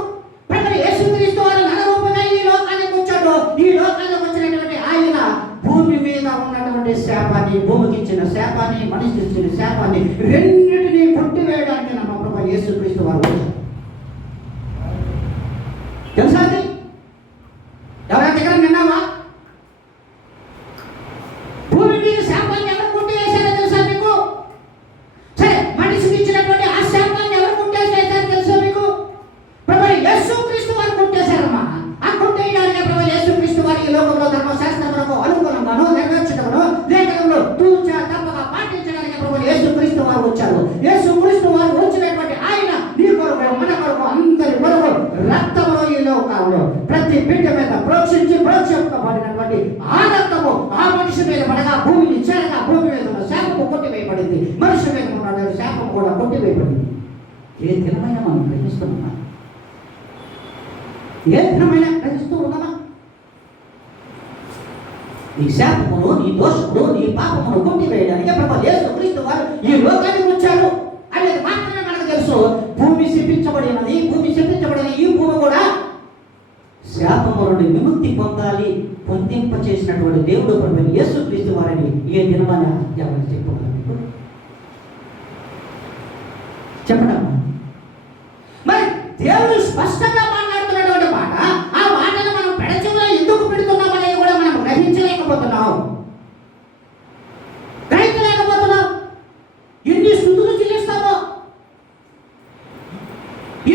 ప్రభు యేసుక్రీస్తు వారు నరరూపంగా ఈ లోకానికి వచ్చాడు. ఈ లోకానికి వచ్చినటువంటి ఆయన భూమి మీద ఉన్నటువంటి శాపాన్ని, భూమికి ఇచ్చిన శాపాన్ని, మనిషికి ఇచ్చిన శాపాన్ని రెండింటినీ కొట్టివేయడానికి నమ్మ ప్రభు యేసుక్రీస్తు వారు వచ్చారు. తెలుసా? ఎవరి దగ్గర విన్నావా? భూమి మీద శాపాన్ని ఎవరు కొట్టివేశారో తెలుసా మీకు? సరే, మనిషికి ఇచ్చినటువంటి ఆ శాపాన్ని ఎవరు కొట్టేసేసారో తెలుసా మీకు? ప్రభు యేసుక్రీస్తు వారు కొట్టేశారమ్మా. ఆ కొట్టేయడానికి ప్రభు యేసుక్రీస్తు వారి ఈ లోకంలో ధర్మశాస్త్రములకు అనుగుణంగాను నెరవేర్చడమును లేఖనంలో తూచా తప్పక పాటించడానికి ప్రభు యేసుక్రీస్తు వారు వచ్చారు. యేసుక్రీస్తు వారు వచ్చినటువంటి ఆయన నీ కొరకు, మన కొరకు, అందరి కొరకు రక్తంలో ఈ లోకంలో ప్రతి బిడ్డ మీద ప్రోక్షింపబడినటువంటి ఆ రక్తము ఆ మనిషి మీద పడగా భూమిని చేరగా భూమి మీద ఉన్న శాపము కొట్టివేయబడింది. మనిషి మీద ఉన్న శాపం కూడా కొట్టివేయబడింది. ఏ దినమైనా మనం గ్రహిస్తున్నామా? ఏ దినమైనా గ్రహిస్తూ ఉన్నామా? నీ శాపమును, నీ దోషమును, నీ పాపమును కొట్టివేయడానికి ప్రభు యేసుక్రీస్తు వారు ఈ లోకానికి వచ్చారు అనేది మాత్రమే మనకు తెలుసు. భూమి శపించబడినది, భూమి శపించబడిన ఈ భూమి కూడా శాపము నుండి విముక్తి పొందింప చేసినటువంటి దేవుడు ప్రభు యేసుక్రీస్తు వారిని ఏ దినమైన ఎవరికి చెప్పగలరు? చెప్పడమ్మా. మరి దేవుడు స్పష్టంగా మాట్లాడుతున్నటువంటి మాట, ఆ మాటను మనం పెడచెవిలో ఎందుకు పెడుతున్నాం అనేది కూడా మనం గ్రహించలేకపోతున్నాం. ఎన్ని స్తుతులు చెల్లిస్తామో,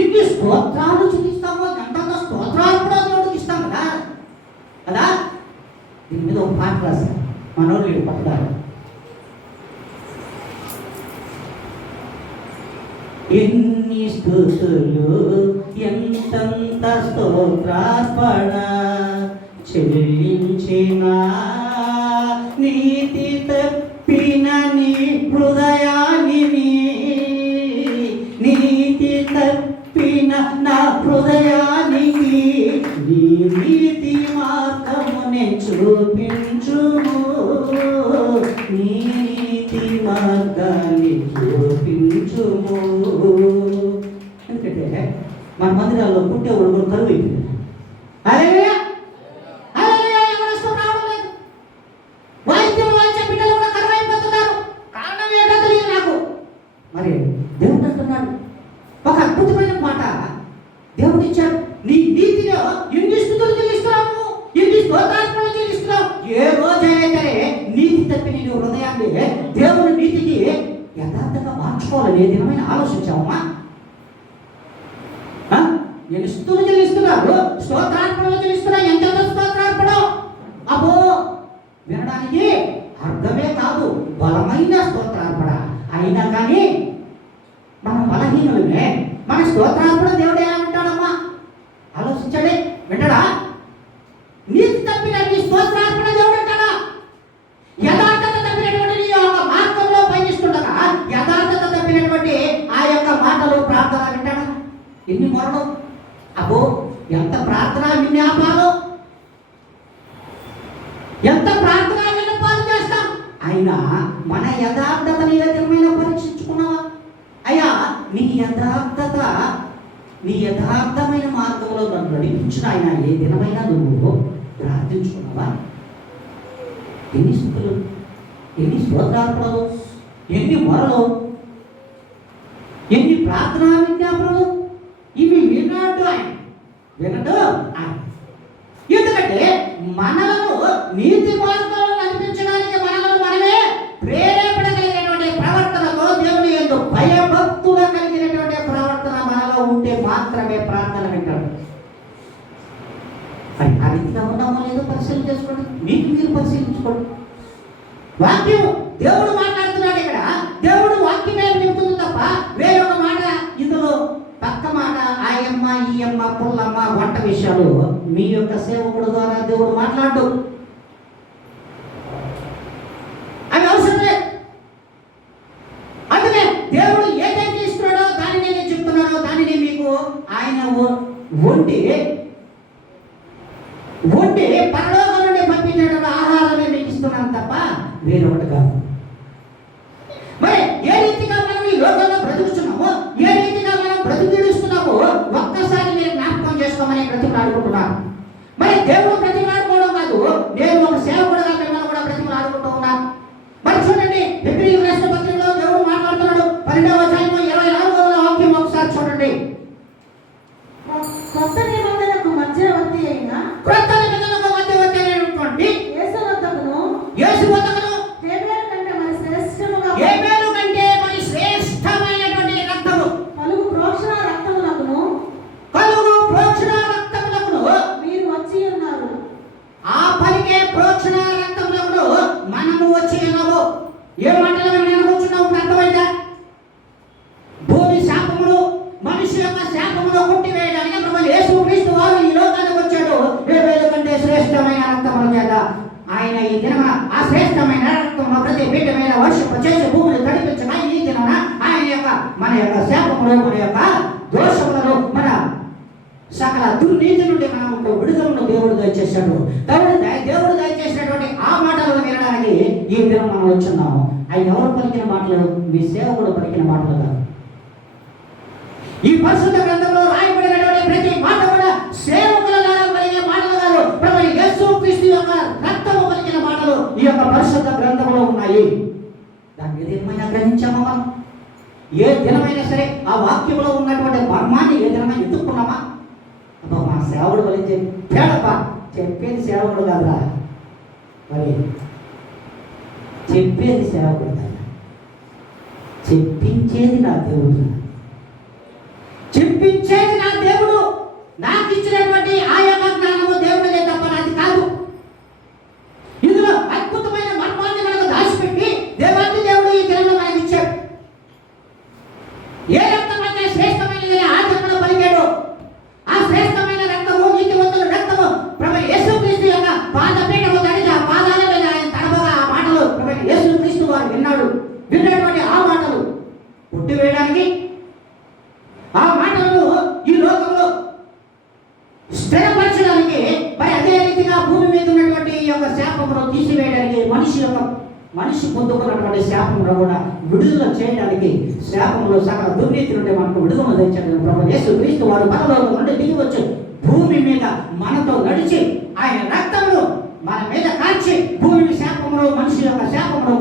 ఎన్ని స్తోత్రాలు చెల్లిస్తామో, గంటతో స్తోత్రాలు కూడా దేవుడికి ఇస్తాం కదా. దీని మీద ఒక పాట రాశారు మనోళ్ళు పట్టారు. ఎన్ని స్తుతులు ఎంతంత స్తోత్రార్పణ చెల్లించిన నీతి తప్పిన నీ హృదయాన్ని, నీతి తప్పిన నా హృదయానికి నీ నీతి మార్గమునే చూపించుము, నీ నీతి మార్గాన్ని చూపించుము. ఎందుకంటే మన మందిరాల్లో పుట్టే ఒడుగురు కరువు అయిపోయింది. మరి దేవుడు అంటున్నాడు ఒక అద్భుతమైన మాట దేవుడు ఇచ్చాడు. నీ నీతిలో ఎన్ని స్తుతులు చెల్లిస్తున్నావు, ఎన్ని స్తోత్రార్పణలు చెల్లిస్తున్నావు. ఏ రోజైతే నీతి తప్పి నీ హృదయాన్ని దేవుని నీతికి యథార్థంగా మార్చుకోవాలని ఏ దినమైన ఆలోచించావమ్మా? ఎన్ని స్తుతులు చెల్లిస్తున్నారు, స్తోత్రార్పణలు చెల్లిస్తున్నావు. ఎంత స్తోత్రార్పణ అబ్బో, వినడానికి అర్థమే కాదు, బలమైన స్తోత్రార్పణ. అయినా కానీ మనం బలహీనులమే. మన స్తోత్రార్పణ దేవుడు ఎలా ఉంటాడమ్మా? ఆలోచించండి, వింటాడా? నీతి తప్పిన నీ స్తోత్రార్పణ దేవుడు అంటాడా? యథార్థత తప్పినటువంటి నీ యొక్క మార్గంలో పయనిస్తుండగా యథార్థత తప్పినటువంటి ఆ యొక్క మాటలు ప్రార్థన వింటాడా? ఎన్ని మొరలు, అబ్బో ఎంత ప్రార్థన విజ్ఞాపాలు, ఎంత ప్రార్థన విన్నపాలు చేస్తాం. అయినా మన యథార్థతని ఏదైనా పరీక్షించుకున్నావా? అయ్యా, నీ యథార్థమైన మార్గంలో నన్ను నడిపించిన ఆయన ఏ దినమైనా నువ్వు ప్రార్థించుకున్నావా? ఎన్ని స్తుతులు, ఎన్ని స్తోత్రార్పణలు, ఎన్ని మొరలు, ఎన్ని ప్రార్థనా విజ్ఞాపనలు. ఇవి విన్నాడు ఆయన, వినడు ఆయన. ఎందుకంటే మనలను నీతి మార్గంలో నడిపించడానికి మనమే ప్రేరేపణ కలిగినటువంటి ప్రవర్తనతో, దేవుని యందు భయభక్తులు కలిగినటువంటి ప్రవర్తన మనలో ఉంటే మాత్రమే ప్రార్థన వింటాడు. మరి ఆ రీతిగా ఉన్నామో లేదో పరిశీలన చేసుకోండి, మీకు మీరు పరిశీలించుకోండి. వాక్యం దేవుడు మాట్లాడుతున్నాడు ఇక్కడ. దేవుడు వాక్యమే చెబుతుంది తప్ప వేరొక మాట తీయమ్మ పుల్లమ్మ వంట విషయాలు మీ యొక్క సేవకుడు ద్వారా దేవుడు మాట్లాడు. అవి అవసరం లేదు. అందుకే దేవుడు ఏదైతే ఇస్తున్నాడో దానిని నేను చెప్తున్నాడో దానిని మీకు ఆయన వండి పరలోకం నుండి పంపించడం ఆహారాన్ని మీకు ఇస్తున్నాను తప్ప వేరొకటి కాదు. మరి ఏ రీతిగా మనం ఈ లోకంలో బ్రతుకుతున్నామో, ఏ రీతిగా మనం బ్రతికిస్తున్నామో ఒక్కసారి మీరు జ్ఞాపకం చేసుకోమని బ్రతిమలాడుకుంటున్నాను. మరి దేవుడు బ్రతిమలాడుకోవడం కాదు, నేను ఒక సేవకుడుగా మిమ్మల్ని కూడా బ్రతిమలాడుకుంటూ ఉన్నాను. మరి చూడండి, హెబ్రీయులకు రాసిన పత్రికలో దేవుడు మాట్లాడుతున్నాడు. 12వ అధ్యాయం 24వ వాక్యం ఒకసారి చూడండి. కొత్త నిబంధనకు మధ్యవర్తి అయిన యేసు వద్దకును హేబేలు కంటే మరి శ్రేష్టమైనటువంటి రక్తము కలుగు ప్రోక్షణ రక్తములకును మీరు వచ్చి ఉన్నారు. ఆ పలికే ప్రోక్షణ రక్తములకును మనము వచ్చి ఉన్నాము. ఏ మాటలు నేను కూర్చున్నాము అర్థమైందా? భూమి శాపములు, మనిషి యొక్క శాపములు కొట్టివేయడానికి ప్రభు యేసుక్రీస్తు వారు ఈ లోకానికి వచ్చాడు. హేబేలు కంటే శ్రేష్టమైన రక్తముల చేత ఆయన ఈ దినమున ఆ శ్రేష్టమైన రక్తమును ప్రతి బిడ్డ మీద వర్షింప చేసి భూమిని తడిపించగా ఈ దినమున ఆయన యొక్క మన యొక్క శాపములు, మన యొక్క దోషములను, మన సకల దుర్నీతి నుండి మనకు విడుదలను దేవుడు దయచేశాడు. దేవుడు దయచేసినటువంటి ఆ మాటలను వినడానికి ఈ దినం మనం వచ్చున్నాము. అవి ఎవరు పలికిన మాటలు? మీ సేవకుడు పలికిన మాటలు కాదు. ఈ పరిశుద్ధ గ్రంథంలో రాయబడినటువంటి ప్రతి మాట కూడా సేవకుల ద్వారా పలికిన మాటలు కాదు. ప్రభు యేసుక్రీస్తు యొక్క రక్తము పలికిన మాటలు ఈ యొక్క పరిశుద్ధ గ్రంథంలో ఉన్నాయి. దాన్ని ఏమైనా గ్రహించామా మనం? ఏ దినమైనా సరే ఆ వాక్యంలో ఉన్నటువంటి మర్మాన్ని ఏ దినమైనా ఎత్తుక్కున్నామా? అబ్బా, మా సేవకుడు పలికి చెప్పాడబ్బా, చెప్పేది సేవకుడు కాదురా, మరి చెప్పేది సేవకుడు కాదు, చెప్పించేది నా దేవుడు. చెప్పించేది నా దేవుడు. నాకు ఇచ్చినటువంటి ఆ యొక్క జ్ఞానము దేవుడిదే తప్ప నాది కాదు. ఇందులో అద్భుతమైన మర్మాన్ని మనకు దాచిపెట్టి దేవాది దేవుడు ఈ దినంలో మనకి ఇచ్చాడు. ఏ రక్తం అయితే శ్రేష్టమైనది ఆ జన్మలో పలికాడు. ఆ శ్రేష్టమైన రక్తము, నీతివంతుల రక్తము ప్రభు యేసుక్రీస్తు యొక్క పాదపీఠము తడిచి ఆ పాదాల మీద ఆయన తడబగా ఆ మాటలు ప్రభు యేసుక్రీస్తు వారు విన్నటువంటి ఆ మాటలు కొట్టివేయడానికి, ఆ మాటలను ఈ లోకంలో స్థిరపరచడానికి, మరి అదే రీతిగా భూమి మీద ఉన్నటువంటి ఈ యొక్క శాపమును తీసివేయడానికి, మనిషి పొందుకున్నటువంటి శాపమును కూడా విడుదల చేయడానికి, శాపములో సకల దుర్నీతి నుండి మనకు విడుదల తెచ్చాడు ప్రభు యేసుక్రీస్తు వారు పరలోకం నుండి దిగి వచ్చి భూమి మీద మనతో నడిచి ఆయన రక్తమును మన మీద కాల్చి భూమి శాపమును, మనిషి యొక్క శాపమును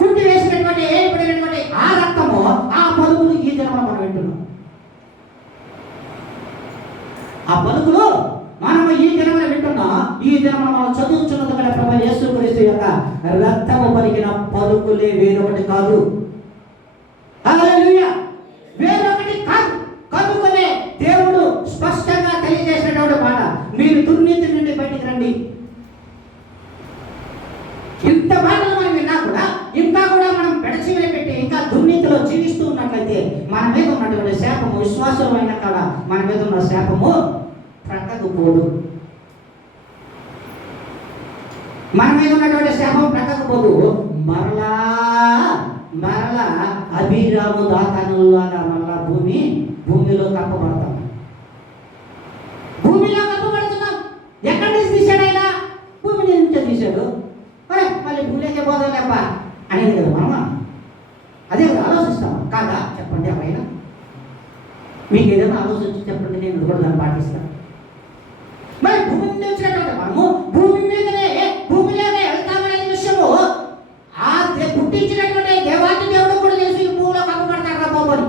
కుట్టివేసినటువంటి ఏర్పడినటువంటి ఆ రక్తము, ఆ పలుకులు ఈ దినంలో మనం వింటున్నాం. ఆ పలుకులు మనము ఈ దినమున వింటున్నాం. ఈ దినమున మనం చదువుతున్నది కూడా ప్రభు యేసుక్రీస్తు యొక్క రక్తము పలికిన పలుకులే, వేరొకటి కాదు. హల్లెలూయా! వేరొకటి కాదు. కనుకనే దేవుడు స్పష్టంగా తెలియజేసినటువంటి మాట, మీరు దుర్నీతి నుండి బయటికి రండి. ఇంత మాటలు మనం విన్నా కూడా ఇంకా కూడా మనం పెడచీలు పెట్టి ఇంకా దుర్నీతిలో జీవిస్తూ ఉన్నట్లయితే మన మీద ఉన్నటువంటి శాపము, విశ్వాసమైన కాడ మన మీద ఉన్న శాపము ప్రక్కకు పోదు. మన మీద ఉన్నటువంటి శాపం ప్రక్కకు పోదు. మరలా అభిరాము దాతానులాగా మరలా భూమిలో కప్పబడతాం. భూమిలో కప్పబడుతున్నాం. ఎక్కడి నుంచి తీశాడు ఆయన? భూమి నుంచే తీశాడు. మరి మళ్ళీ భూమిలోకే పోదాలేప్ప అనేది కదా మనం. అదే కదా ఆలోచిస్తాం కాదా? చెప్పండి ఎవరైనా. మీకు ఏదైనా ఆలోచించి చెప్పండి, నేను కూడా దాన్ని పాటిస్తాను. మరి భూమి నుండి వచ్చినటువంటి మనము భూమిలోనే వెళ్తామనే విషయము ఆ పుట్టించినటువంటి దేవాది దేవుడు కూడా తెలిసి భూమిలో కప్పబడతాడు రా బాబు అని.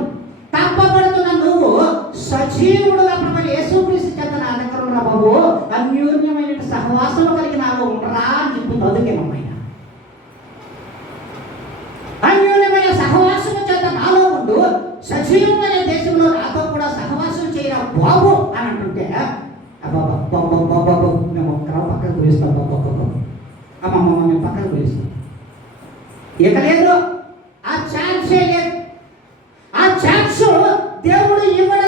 కప్పబడుతున్న నువ్వు సజీవుడుగా ప్రభు యేసుక్రీస్తు చేత నా దగ్గర రా బాబు, అన్యోన్యమైన సహవాసం కలిగి నాలో ఉండరా అని చెప్తుంది. అందుకేమమ్మాయి అన్యోన్యమైన సహవాసము చేత నాలో ఉండు, సజీవమైన దేశంలో నాతో కూడా సహవాసం చేయరా బాబు అని అంటుంటే, బాబు మేము ఒక్కరా పక్కకు పిలుస్తాం, అమ్మమ్మ మేము పక్కకు పిలుస్తాం. ఇక లేదు, ఆ ఛాన్సే లేదు. ఆ ఛాన్స్ దేవుడు ఇవ్వడం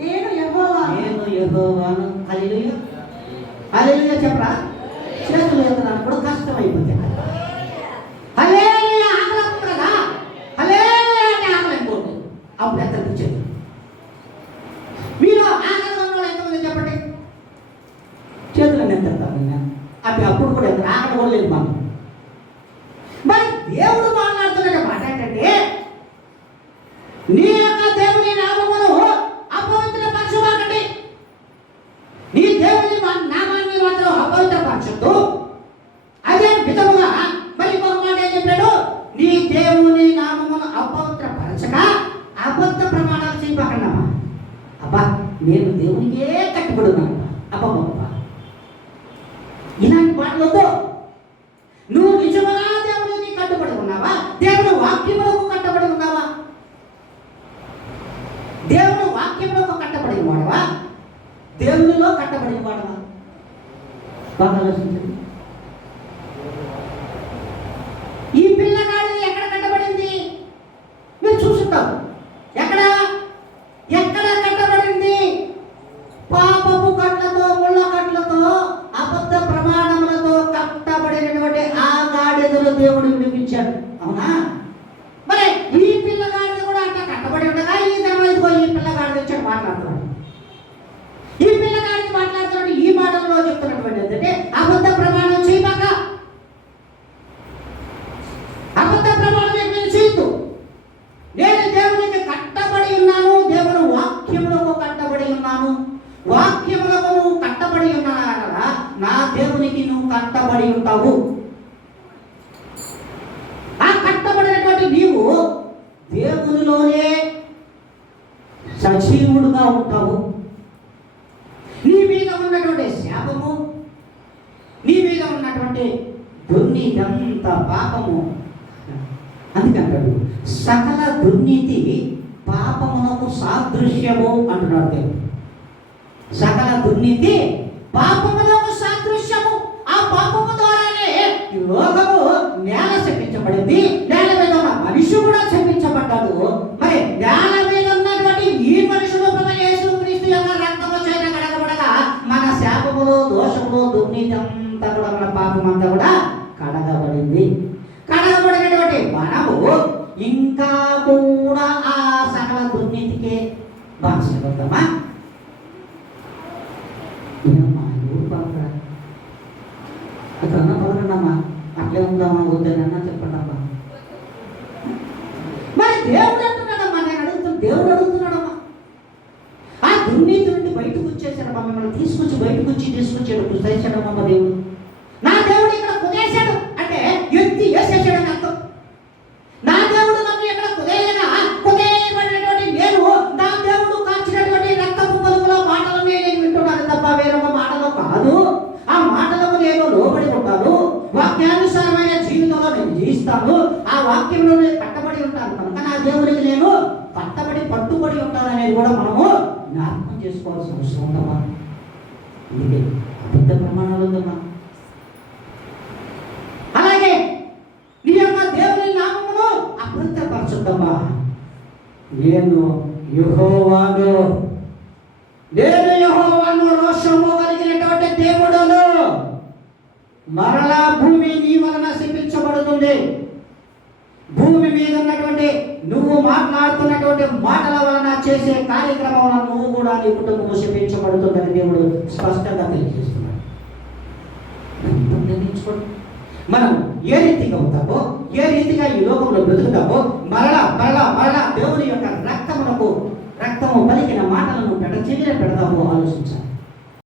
నేను యెహోవాను. నేను యెహోవాను. హల్లెలూయా. హల్లెలూయా చెప్పరా? చేతులు ఎత్తడానికి కూడా కష్టం అయిపోతుంది. హల్లెలూయా ఆకలి కదా, హల్లెలూయా అంటే ఆకలి అయిపోతుంది. అప్పుడు ఎత్తడానికి చేతులు. మీరు ఆకలి ఉన్నవాళ్ళు ఎంతమంది చెప్పండి? చేతులను ఎత్తారు. అవి అప్పుడు కూడా ఎత్తారు. ఆకలి కూడా లేదు మనం. మరి దేవుడు మాట్లాడుతున్న మాట ఏంటంటే, నీ యొక్క దేవుని నామమును అపవిత్రపరచబాకండి. నీ దేవుని నామాన్ని మాత్రం అపవిత్రపరచొద్దు. అదే విధముగా మరి ఇంకొక మాట ఏం చెప్పాడు? నీ దేవుని నామమును అపవిత్రపరచక అబద్ధ ప్రమాణాలు చేయబాకన్నామా. అబ్బా నేను దేవునికే కట్టుబడి ఉన్నాను. అబ్బా ఇలాంటి మాటలతో నువ్వు నిజముగా దేవునికి కట్టుబడి ఉన్నావా? దేవుని వాక్యములకు కట్టుబడి ఉన్నావా? దేవుని వాక్యములకు కట్టబడి వాడవా? దేవునిలో కట్టబడి వాడవా? బాగా ఆలోచించండి. ఈ పిల్లగాడి ఎక్కడ కట్టబడింది? మీరు చూసుంటారు. ఎక్కడ ఎక్కడ కట్టబడింది? పాపపు కట్లతో, ముళ్ళ కట్లతో, అబద్ధ ప్రమాణములతో కట్టబడినటువంటి ఆ గాడిదలు దేవుడు విడిపించాడు. అవునా? మరి ఈ పిల్లగాడిని కూడా అట్లా కట్టబడి ఉండగా ఈ ధర్మం ఈ పిల్లగాడి వచ్చాడు మాట్లాడుతున్నాడు. ఈ పిల్లగాడిని మాట్లాడుతున్నాడు. ఈ మాటల్లో చెప్తున్నటువంటి ఏంటంటే అబద్ధ ప్రమాణం చేయబాక. అబద్ధ ప్రమాణం మీరు చేయొద్దు. నేను దేవునికి కట్టబడి ఉన్నాను. దేవుని వాక్యములకు కట్టబడి ఉన్నాను. వాక్యములకు నువ్వు కట్టబడి ఉన్నానా? నా దేవునికి నువ్వు కట్టబడి ఉంటావు. ఆ కట్టబడినటువంటి నీవు దేవునిలోనే సజీవుడుగా ఉంటావు. నీ మీద ఉన్నటువంటి శాపము, నీ మీద ఉన్నటువంటి దుర్నీతంత పాపము, అందుకంటాడు సకల దుర్నీతి పాపమునకు సాదృశ్యము అంటున్నాడు దేవుడు. సకల దుర్నీతి పాపమునకు సాదృశ్యము. ఆ పాపము ద్వారానే ఈ లోకము నేల శపించబడింది. నేల మీద ఉన్న మనిషి కూడా శపించబడ్డాడు. మరి నేల మీద ఉన్నటువంటి ఈ మనుషులు యేసుక్రీస్తు యొక్క రక్తము చేత కడగబడగా మన శాపములు, దోషములు, దుర్నీతి అంతా కూడా మన పాపం అంతా కూడా కడగబడింది. కడగబడినటువంటి మనము ఇంకా కూడా ఆ సకల దుర్నీతికే బానిసలవుతామా? అట్లన్నా పదకండమ్మా, అట్లే ఉందామా వద్దనన్నా చెప్పండమ్మా. మరి దేవుడు అంటున్నాడమ్మా, నేను అడుగుతున్నా, దేవుడు అడుగుతున్నాడమ్మా. ఆ దుర్నీతి నుండి బయటకు వచ్చేసాడమ్మా, మిమ్మల్ని తీసుకొచ్చాడు కుదేశాడమ్మా దేవుడు. నా దేవుడు ఇక్కడ కుదేశాడు అంటే ఎత్తి వేసేసాడని అర్థం. నా దేవుడు నన్ను ఇక్కడ కుదేయగా కుదేయబడినటువంటి నేను నా దేవుడు కాల్చినటువంటి రక్తపు పలుకులో మాటలను నేను వింటున్నాను తప్ప వేరొక మాటలో కాదు. ఆ మాటలకు నేను లోబడి ఉంటాను. వాక్యానుసారమైన జీవితంలో నేను జీవిస్తాను. ఆ వాక్యంలో నేను కట్టబడి ఉంటాను కనుక నా దేవునికి నేను పట్టుబడి ఉంటాను అనేది కూడా మనము జ్ఞాపకం చేసుకోవాల్సిన అవసరం ఉందమ్మా. అందుకే అబద్ధ ప్రమాణాలు ఉందమ్మా. అలాగే నీ యొక్క దేవుని నామమును అపవిత్రపరచొద్దమ్మా. నేను యెహోవాను, రోషము కలిగినటువంటి దేవుడును. మరలా భూమి నీ వలన శపించబడుతుంది. భూమి మీద ఉన్నటువంటి నువ్వు మాట్లాడుతున్నటువంటి మాటల వలన చేసే కార్యక్రమం వలన నువ్వు కూడా నీ కుటుంబం శపించబడుతుందని దేవుడు స్పష్టంగా తెలియజేస్తున్నాడు. నిర్ణయించుకోండి. మనం ఏ రీతిగా ఉంటామో, ఏ రీతిగా ఈ లోకంలో బ్రతుకుతామో, మరలా దేవుని యొక్క రక్తము పలికిన మాటలను చెవిన పెడతాము